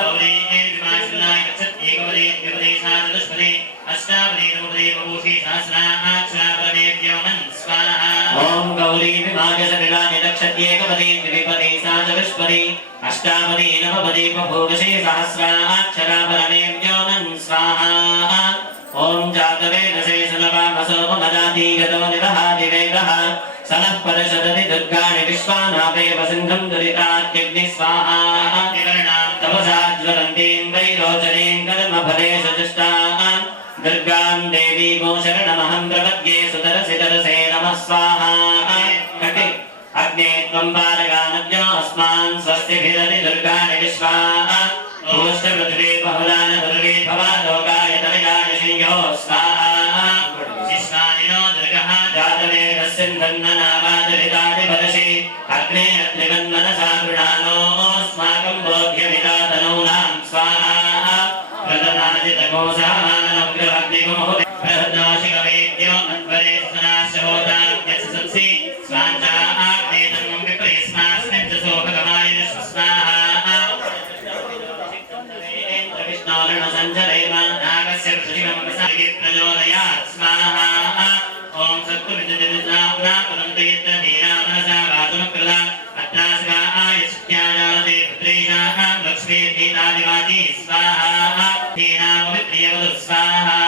గౌరీ విమాగసరళా నిరక్షత్యేకపదే ద్విపదే సా చతుష్పదే అష్టాపదే నవపదే బభూషి సహస్రాక్షరాపరమేవ్యోమన్ స్వాహా ఓం గౌరీ విమాగసరళా నిరక్షత్యేకపదే ద్విపదే సా చతుష్పదే అష్టాపదే నవపదే బభూషి సహస్రాక్షరాపరమేవ్యోమన్ స్వాహా ఓం జాతవేదసే సలవామసోమదాతీగతో నిదహాదివేదః సనః పరషదతి దుర్గాణి విశ్వానాపేవ సింధుం దురితాత్యగ్ని స్వాహా తపసా జ్వలంతీం వైరోచనీం కర్మఫలేషు చుష్టాం దుర్గాం దేవీమో శరణమహం ప్రపద్యే సుతరసి తరసే నమః స్వాహా అగ్నే త్వం పారగానద్యో అస్మాన్ స్వస్తిభిరతి దుర్గాణి విశ్వా ఓష్ట పృథివీ బహుళాన పృథివీ భవా లోకాయ తనయాయ శ్రీయో స్వాహా శిష్మానినో దుర్గః జాతవేదస్సింధన్ననామాదరితాది భరషి అగ్నే అత్రివన్మనసా గృణానోస్మాకం బోధ్యమితా తనూనాం స్వాహా ప్రదనాజితకోశామానగ్రహగ్నిగో ప్రహద్నాశికవేద్యో అన్వరే స్నాశోతాస్సి స్వాంచా ఆగ్నేతన్వం విప్రయస్మాస్మిన్ చ శోభగమాయ స్వాహా విష్ణోరణ సంచరేమ నాగస్య శివం విసర్గే ప్రచోదయాత్ స్వాహా ఓం సత్తు విద్యుద్నామ్నా పరంతు యత్ర నీరామనసా వాతుమకృత అత్రాసగాయ శక్త్యాజాలతే పుత్రేషాం లక్ష్మీ దీనాదివాతి స్వాహా దీనామవిప్రియవదు స్వాహా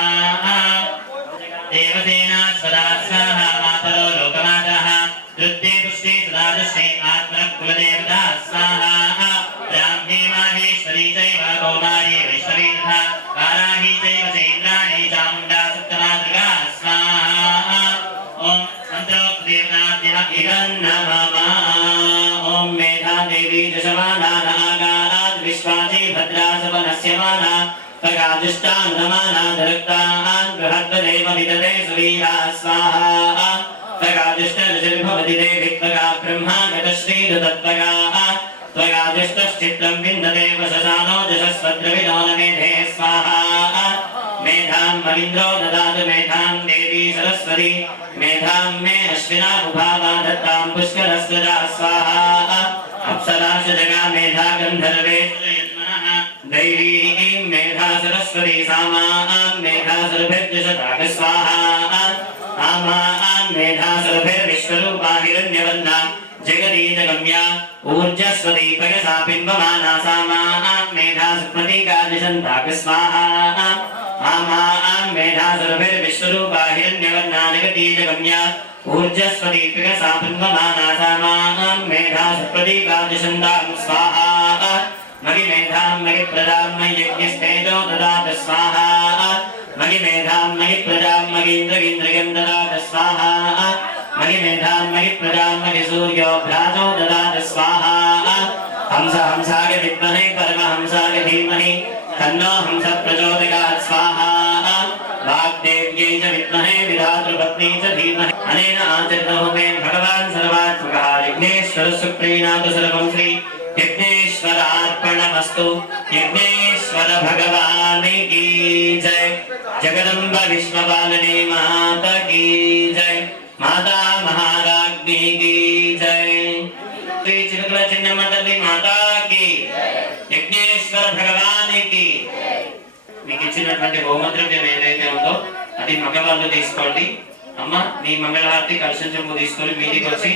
దేవసేనా స్వదా స్వాహా మాతరో లోకమాతః ధృత్తే పుష్టే సదా దృష్టే ఆత్మకులదేవతా స్వాహా బ్రాహ్మీ మాహేశ్వరీ చైవ కౌమారీ వైష్ణవీ తథా వారాహీ చైవ చైంద్రాణీ చాముండా సప్తమాతృకా స్వాహా ఓం మంత్రోక్తదేవతాభ్యః ఇదం నమః ఓం మేధా దేవీ దశమానా నాగారాద్ విశ్వాసీ భద్రా సవనస్యమానా ప్రగాదుష్టాన్ నమానా ధరుక్తాన్ బృహద్దేవ విదతే సువీరా స్వాహా त्वगादिष्टनिर्भवति देवि त्वगा ब्रह्मागतश्रीदुतत्वगाः त्वगादिष्टश्चित्तं विन्दते वशसानो जशस्वद्रविणो न मेधे स्वाहा मेधां मवीन्द्रो ददातु मेधां देवी सरस्वती मेधां मे अश्विनामुभावा दत्तां पुष्करस्वजा स्वाहा अप्सराश जगा मेधा गन्धर्वेश्वरयन्मनः दैवीं मेधा सरस्वती सामां मेधा सर्वेभ्यशताक स्वाहा आमां मेधा सर्वेर्विश्वरूपा हिरण्यवन्ना जगदीजगम्या ऊर्जस्वती पयसा बिम्बमाना सामां मेधा सुप्रतीकादिशन्ताक स्वाहा आमां मेधा सर्वेर्विश्वरूपा हिरण्यवन्ना जगदीजगम्या ऊर्जस्वती पयसा बिम्बमाना सामां मेधा सुप्रतीकादिशन्ताक स्वाहा मयि मेधां मयि प्रजां मयि यज्ञस्तेजो ददात स्वाहा मयि मेधां मयि प्रजां मयीन्द्रगिन्द्रियं ददात स्वाहा मयि मेधां मयि प्रजां मयि सूर्योऽभ्राजो ददात स्वाहा हंस हंसाय विद्महे परमहंसाय धीमहि तन्नो हंस प्रचोदयात् स्वाहा वाग्देव्यै च विद्महे विधातृपत्नी च धीमहि अनेन आचरितो मे भगवान् सर्वात्मकः यज्ञेश्वरः सुप्रीणातु सर्वं श्री यज्ञेश्वरार्पणमस्तु यज्ञेश्वर भगवान की जय जगदम्ब विश्वपालिनी माता की जय माता महाराज्ञी की जय श्री चिलकल चिन्नम्मा तल्ली माता की यज्ञेश्वर भगवान की మీకు ఇచ్చినటువంటి హోమద్రవ్యం ఏదైతే ఉందో అది మగవాళ్ళు తీసుకోండి అమ్మ మీ మంగళహారతి కలశం చెంబు తీసుకొని మీదికి వచ్చి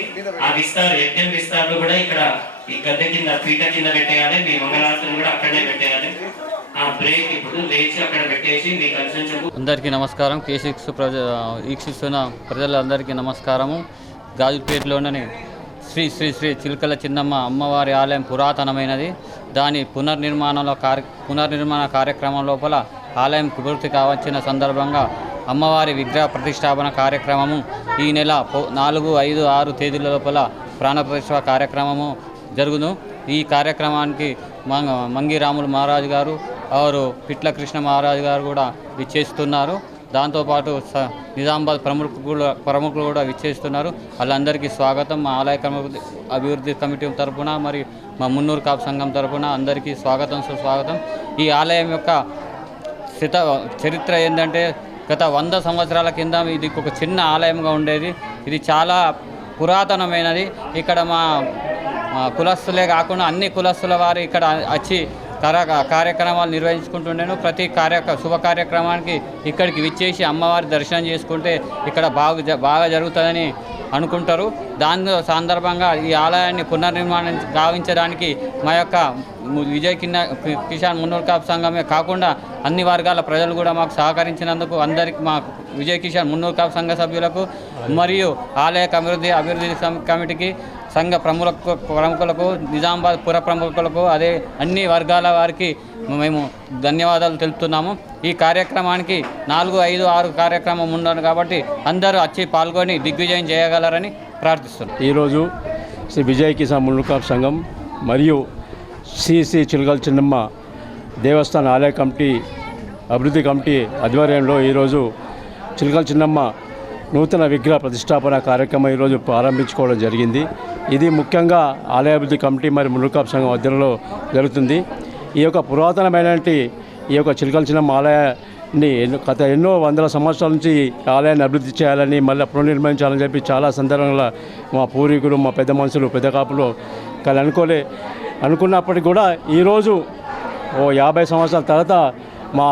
ఆ విస్తారు యజ్ఞం విస్తారులు కూడా ఇక్కడ ఈ గద్దె కింద పీట కింద పెట్టేయాలి మీ మంగళహారతిని కూడా అక్కడనే పెట్టేయాలి ఆ బ్రేక్ ఇప్పుడు లేచి అక్కడ పెట్టేసి మీ కలశం చెంబు. అందరికీ నమస్కారం. K6 వీక్షిస్తున్న ప్రజలందరికీ నమస్కారము. గాజుపేటలోని శ్రీ శ్రీ శ్రీ చిలకల చిన్నమ్మ అమ్మవారి ఆలయం పురాతనమైనది. దాని పునర్నిర్మాణ కార్యక్రమం లోపల ఆలయం పూర్తి కావచ్చిన సందర్భంగా అమ్మవారి విగ్రహ ప్రతిష్టాపన కార్యక్రమము ఈ నెల 4, 5, 6 తేదీల లోపల ప్రాణప్రతిష్ఠ కార్యక్రమము జరుగును. ఈ కార్యక్రమానికి మంగిరాములు మహారాజు గారు వారు పిట్ల కృష్ణ మహారాజు గారు కూడా విచ్చేస్తున్నారు. దాంతోపాటు నిజామాబాద్ ప్రముఖులు కూడా విచ్చేస్తున్నారు. వాళ్ళందరికీ స్వాగతం. మా ఆలయ అభివృద్ధి కమిటీ తరఫున మరి మా మున్నూరు కాపు సంఘం తరఫున అందరికీ స్వాగతం సుస్వాగతం. ఈ ఆలయం యొక్క చరిత్ర ఏంటంటే గత 100 సంవత్సరాల కింద ఇది ఒక చిన్న ఆలయంగా ఉండేది. ఇది చాలా పురాతనమైనది. ఇక్కడ మా కులస్తులే కాకుండా అన్ని కులస్తుల వారు ఇక్కడ వచ్చి కార్యక్రమాలు నిర్వహించుకుంటుండేను. ప్రతి శుభ కార్యక్రమానికి ఇక్కడికి విచ్చేసి అమ్మవారి దర్శనం చేసుకుంటే ఇక్కడ బాగా జరుగుతుందని అనుకుంటారు. దాని సందర్భంగా ఈ ఆలయాన్ని పునర్నిర్మాణం గావించడానికి మా యొక్క విజయ్ కిసాన్ మున్నూరు కాపు సంఘమే కాకుండా అన్ని వర్గాల ప్రజలు కూడా మాకు సహకరించినందుకు అందరికి మా విజయ్ కిసాన్ మున్నూరు కాపు సంఘ సభ్యులకు మరియు ఆలయ అభివృద్ధి కమిటీకి సంఘ ప్రముఖులకు నిజామాబాద్ పుర ప్రముఖులకు అదే అన్ని వర్గాల వారికి మేము ధన్యవాదాలు తెలుపుతున్నాము. ఈ కార్యక్రమానికి 4, 5, 6 కార్యక్రమం ఉండను కాబట్టి అందరూ వచ్చి పాల్గొని దిగ్విజయం చేయగలరని ప్రార్థిస్తున్నాం. ఈరోజు శ్రీ విజయ్ కిసాన్ మున్నూరు కాపు సంఘం మరియు శ్రీ చిలకల చిన్నమ్మ దేవస్థాన ఆలయ కమిటీ అభివృద్ధి కమిటీ ఆధ్వర్యంలో ఈరోజు చిలకల చిన్నమ్మ నూతన విగ్రహ ప్రతిష్టాపన కార్యక్రమం ఈరోజు ప్రారంభించుకోవడం జరిగింది. ఇది ముఖ్యంగా ఆలయాభివృద్ధి కమిటీ మరియు మున్నూరు కాపు సంఘం ఆధ్వర్యంలో జరుగుతుంది. ఈ యొక్క పురాతనమైనటువంటి ఈ యొక్క చిలకల చిన్నమ్మ ఆలయాన్ని గత ఎన్నో వందల సంవత్సరాల నుంచి ఆలయాన్ని అభివృద్ధి చేయాలని మళ్ళీ పునర్నిర్మించాలని చెప్పి చాలా సందర్భంగా మా పూర్వీకులు మా పెద్ద మనుషులు పెద్ద కాపులు అనుకున్నప్పటికీ కూడా ఈరోజు 50 సంవత్సరాల తర్వాత మా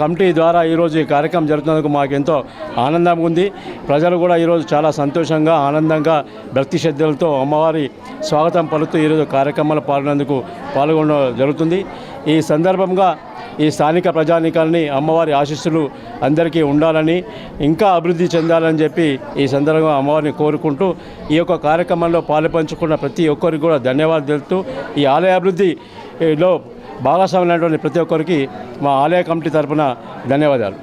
కమిటీ ద్వారా ఈరోజు ఈ కార్యక్రమం జరుగుతున్నందుకు మాకు ఎంతో ఆనందంగా ఉంది. ప్రజలు కూడా ఈరోజు చాలా సంతోషంగా ఆనందంగా భక్తి శ్రద్ధలతో అమ్మవారి స్వాగతం పలుకుతూ ఈరోజు కార్యక్రమాలు పాల్గొనడం జరుగుతుంది. ఈ సందర్భంగా ఈ స్థానిక ప్రజానీకాలని అమ్మవారి ఆశీస్సులు అందరికీ ఉండాలని ఇంకా అభివృద్ధి చెందాలని చెప్పి ఈ సందర్భంగా అమ్మవారిని కోరుకుంటూ ఈ యొక్క కార్యక్రమంలో పాలుపంచుకున్న ప్రతి ఒక్కరికి కూడా ధన్యవాదాలు తెలుపుతూ ఈ ఆలయ అభివృద్ధిలో భాగస్వామ్యమైనటువంటి ప్రతి ఒక్కరికి మా ఆలయ కమిటీ తరఫున ధన్యవాదాలు.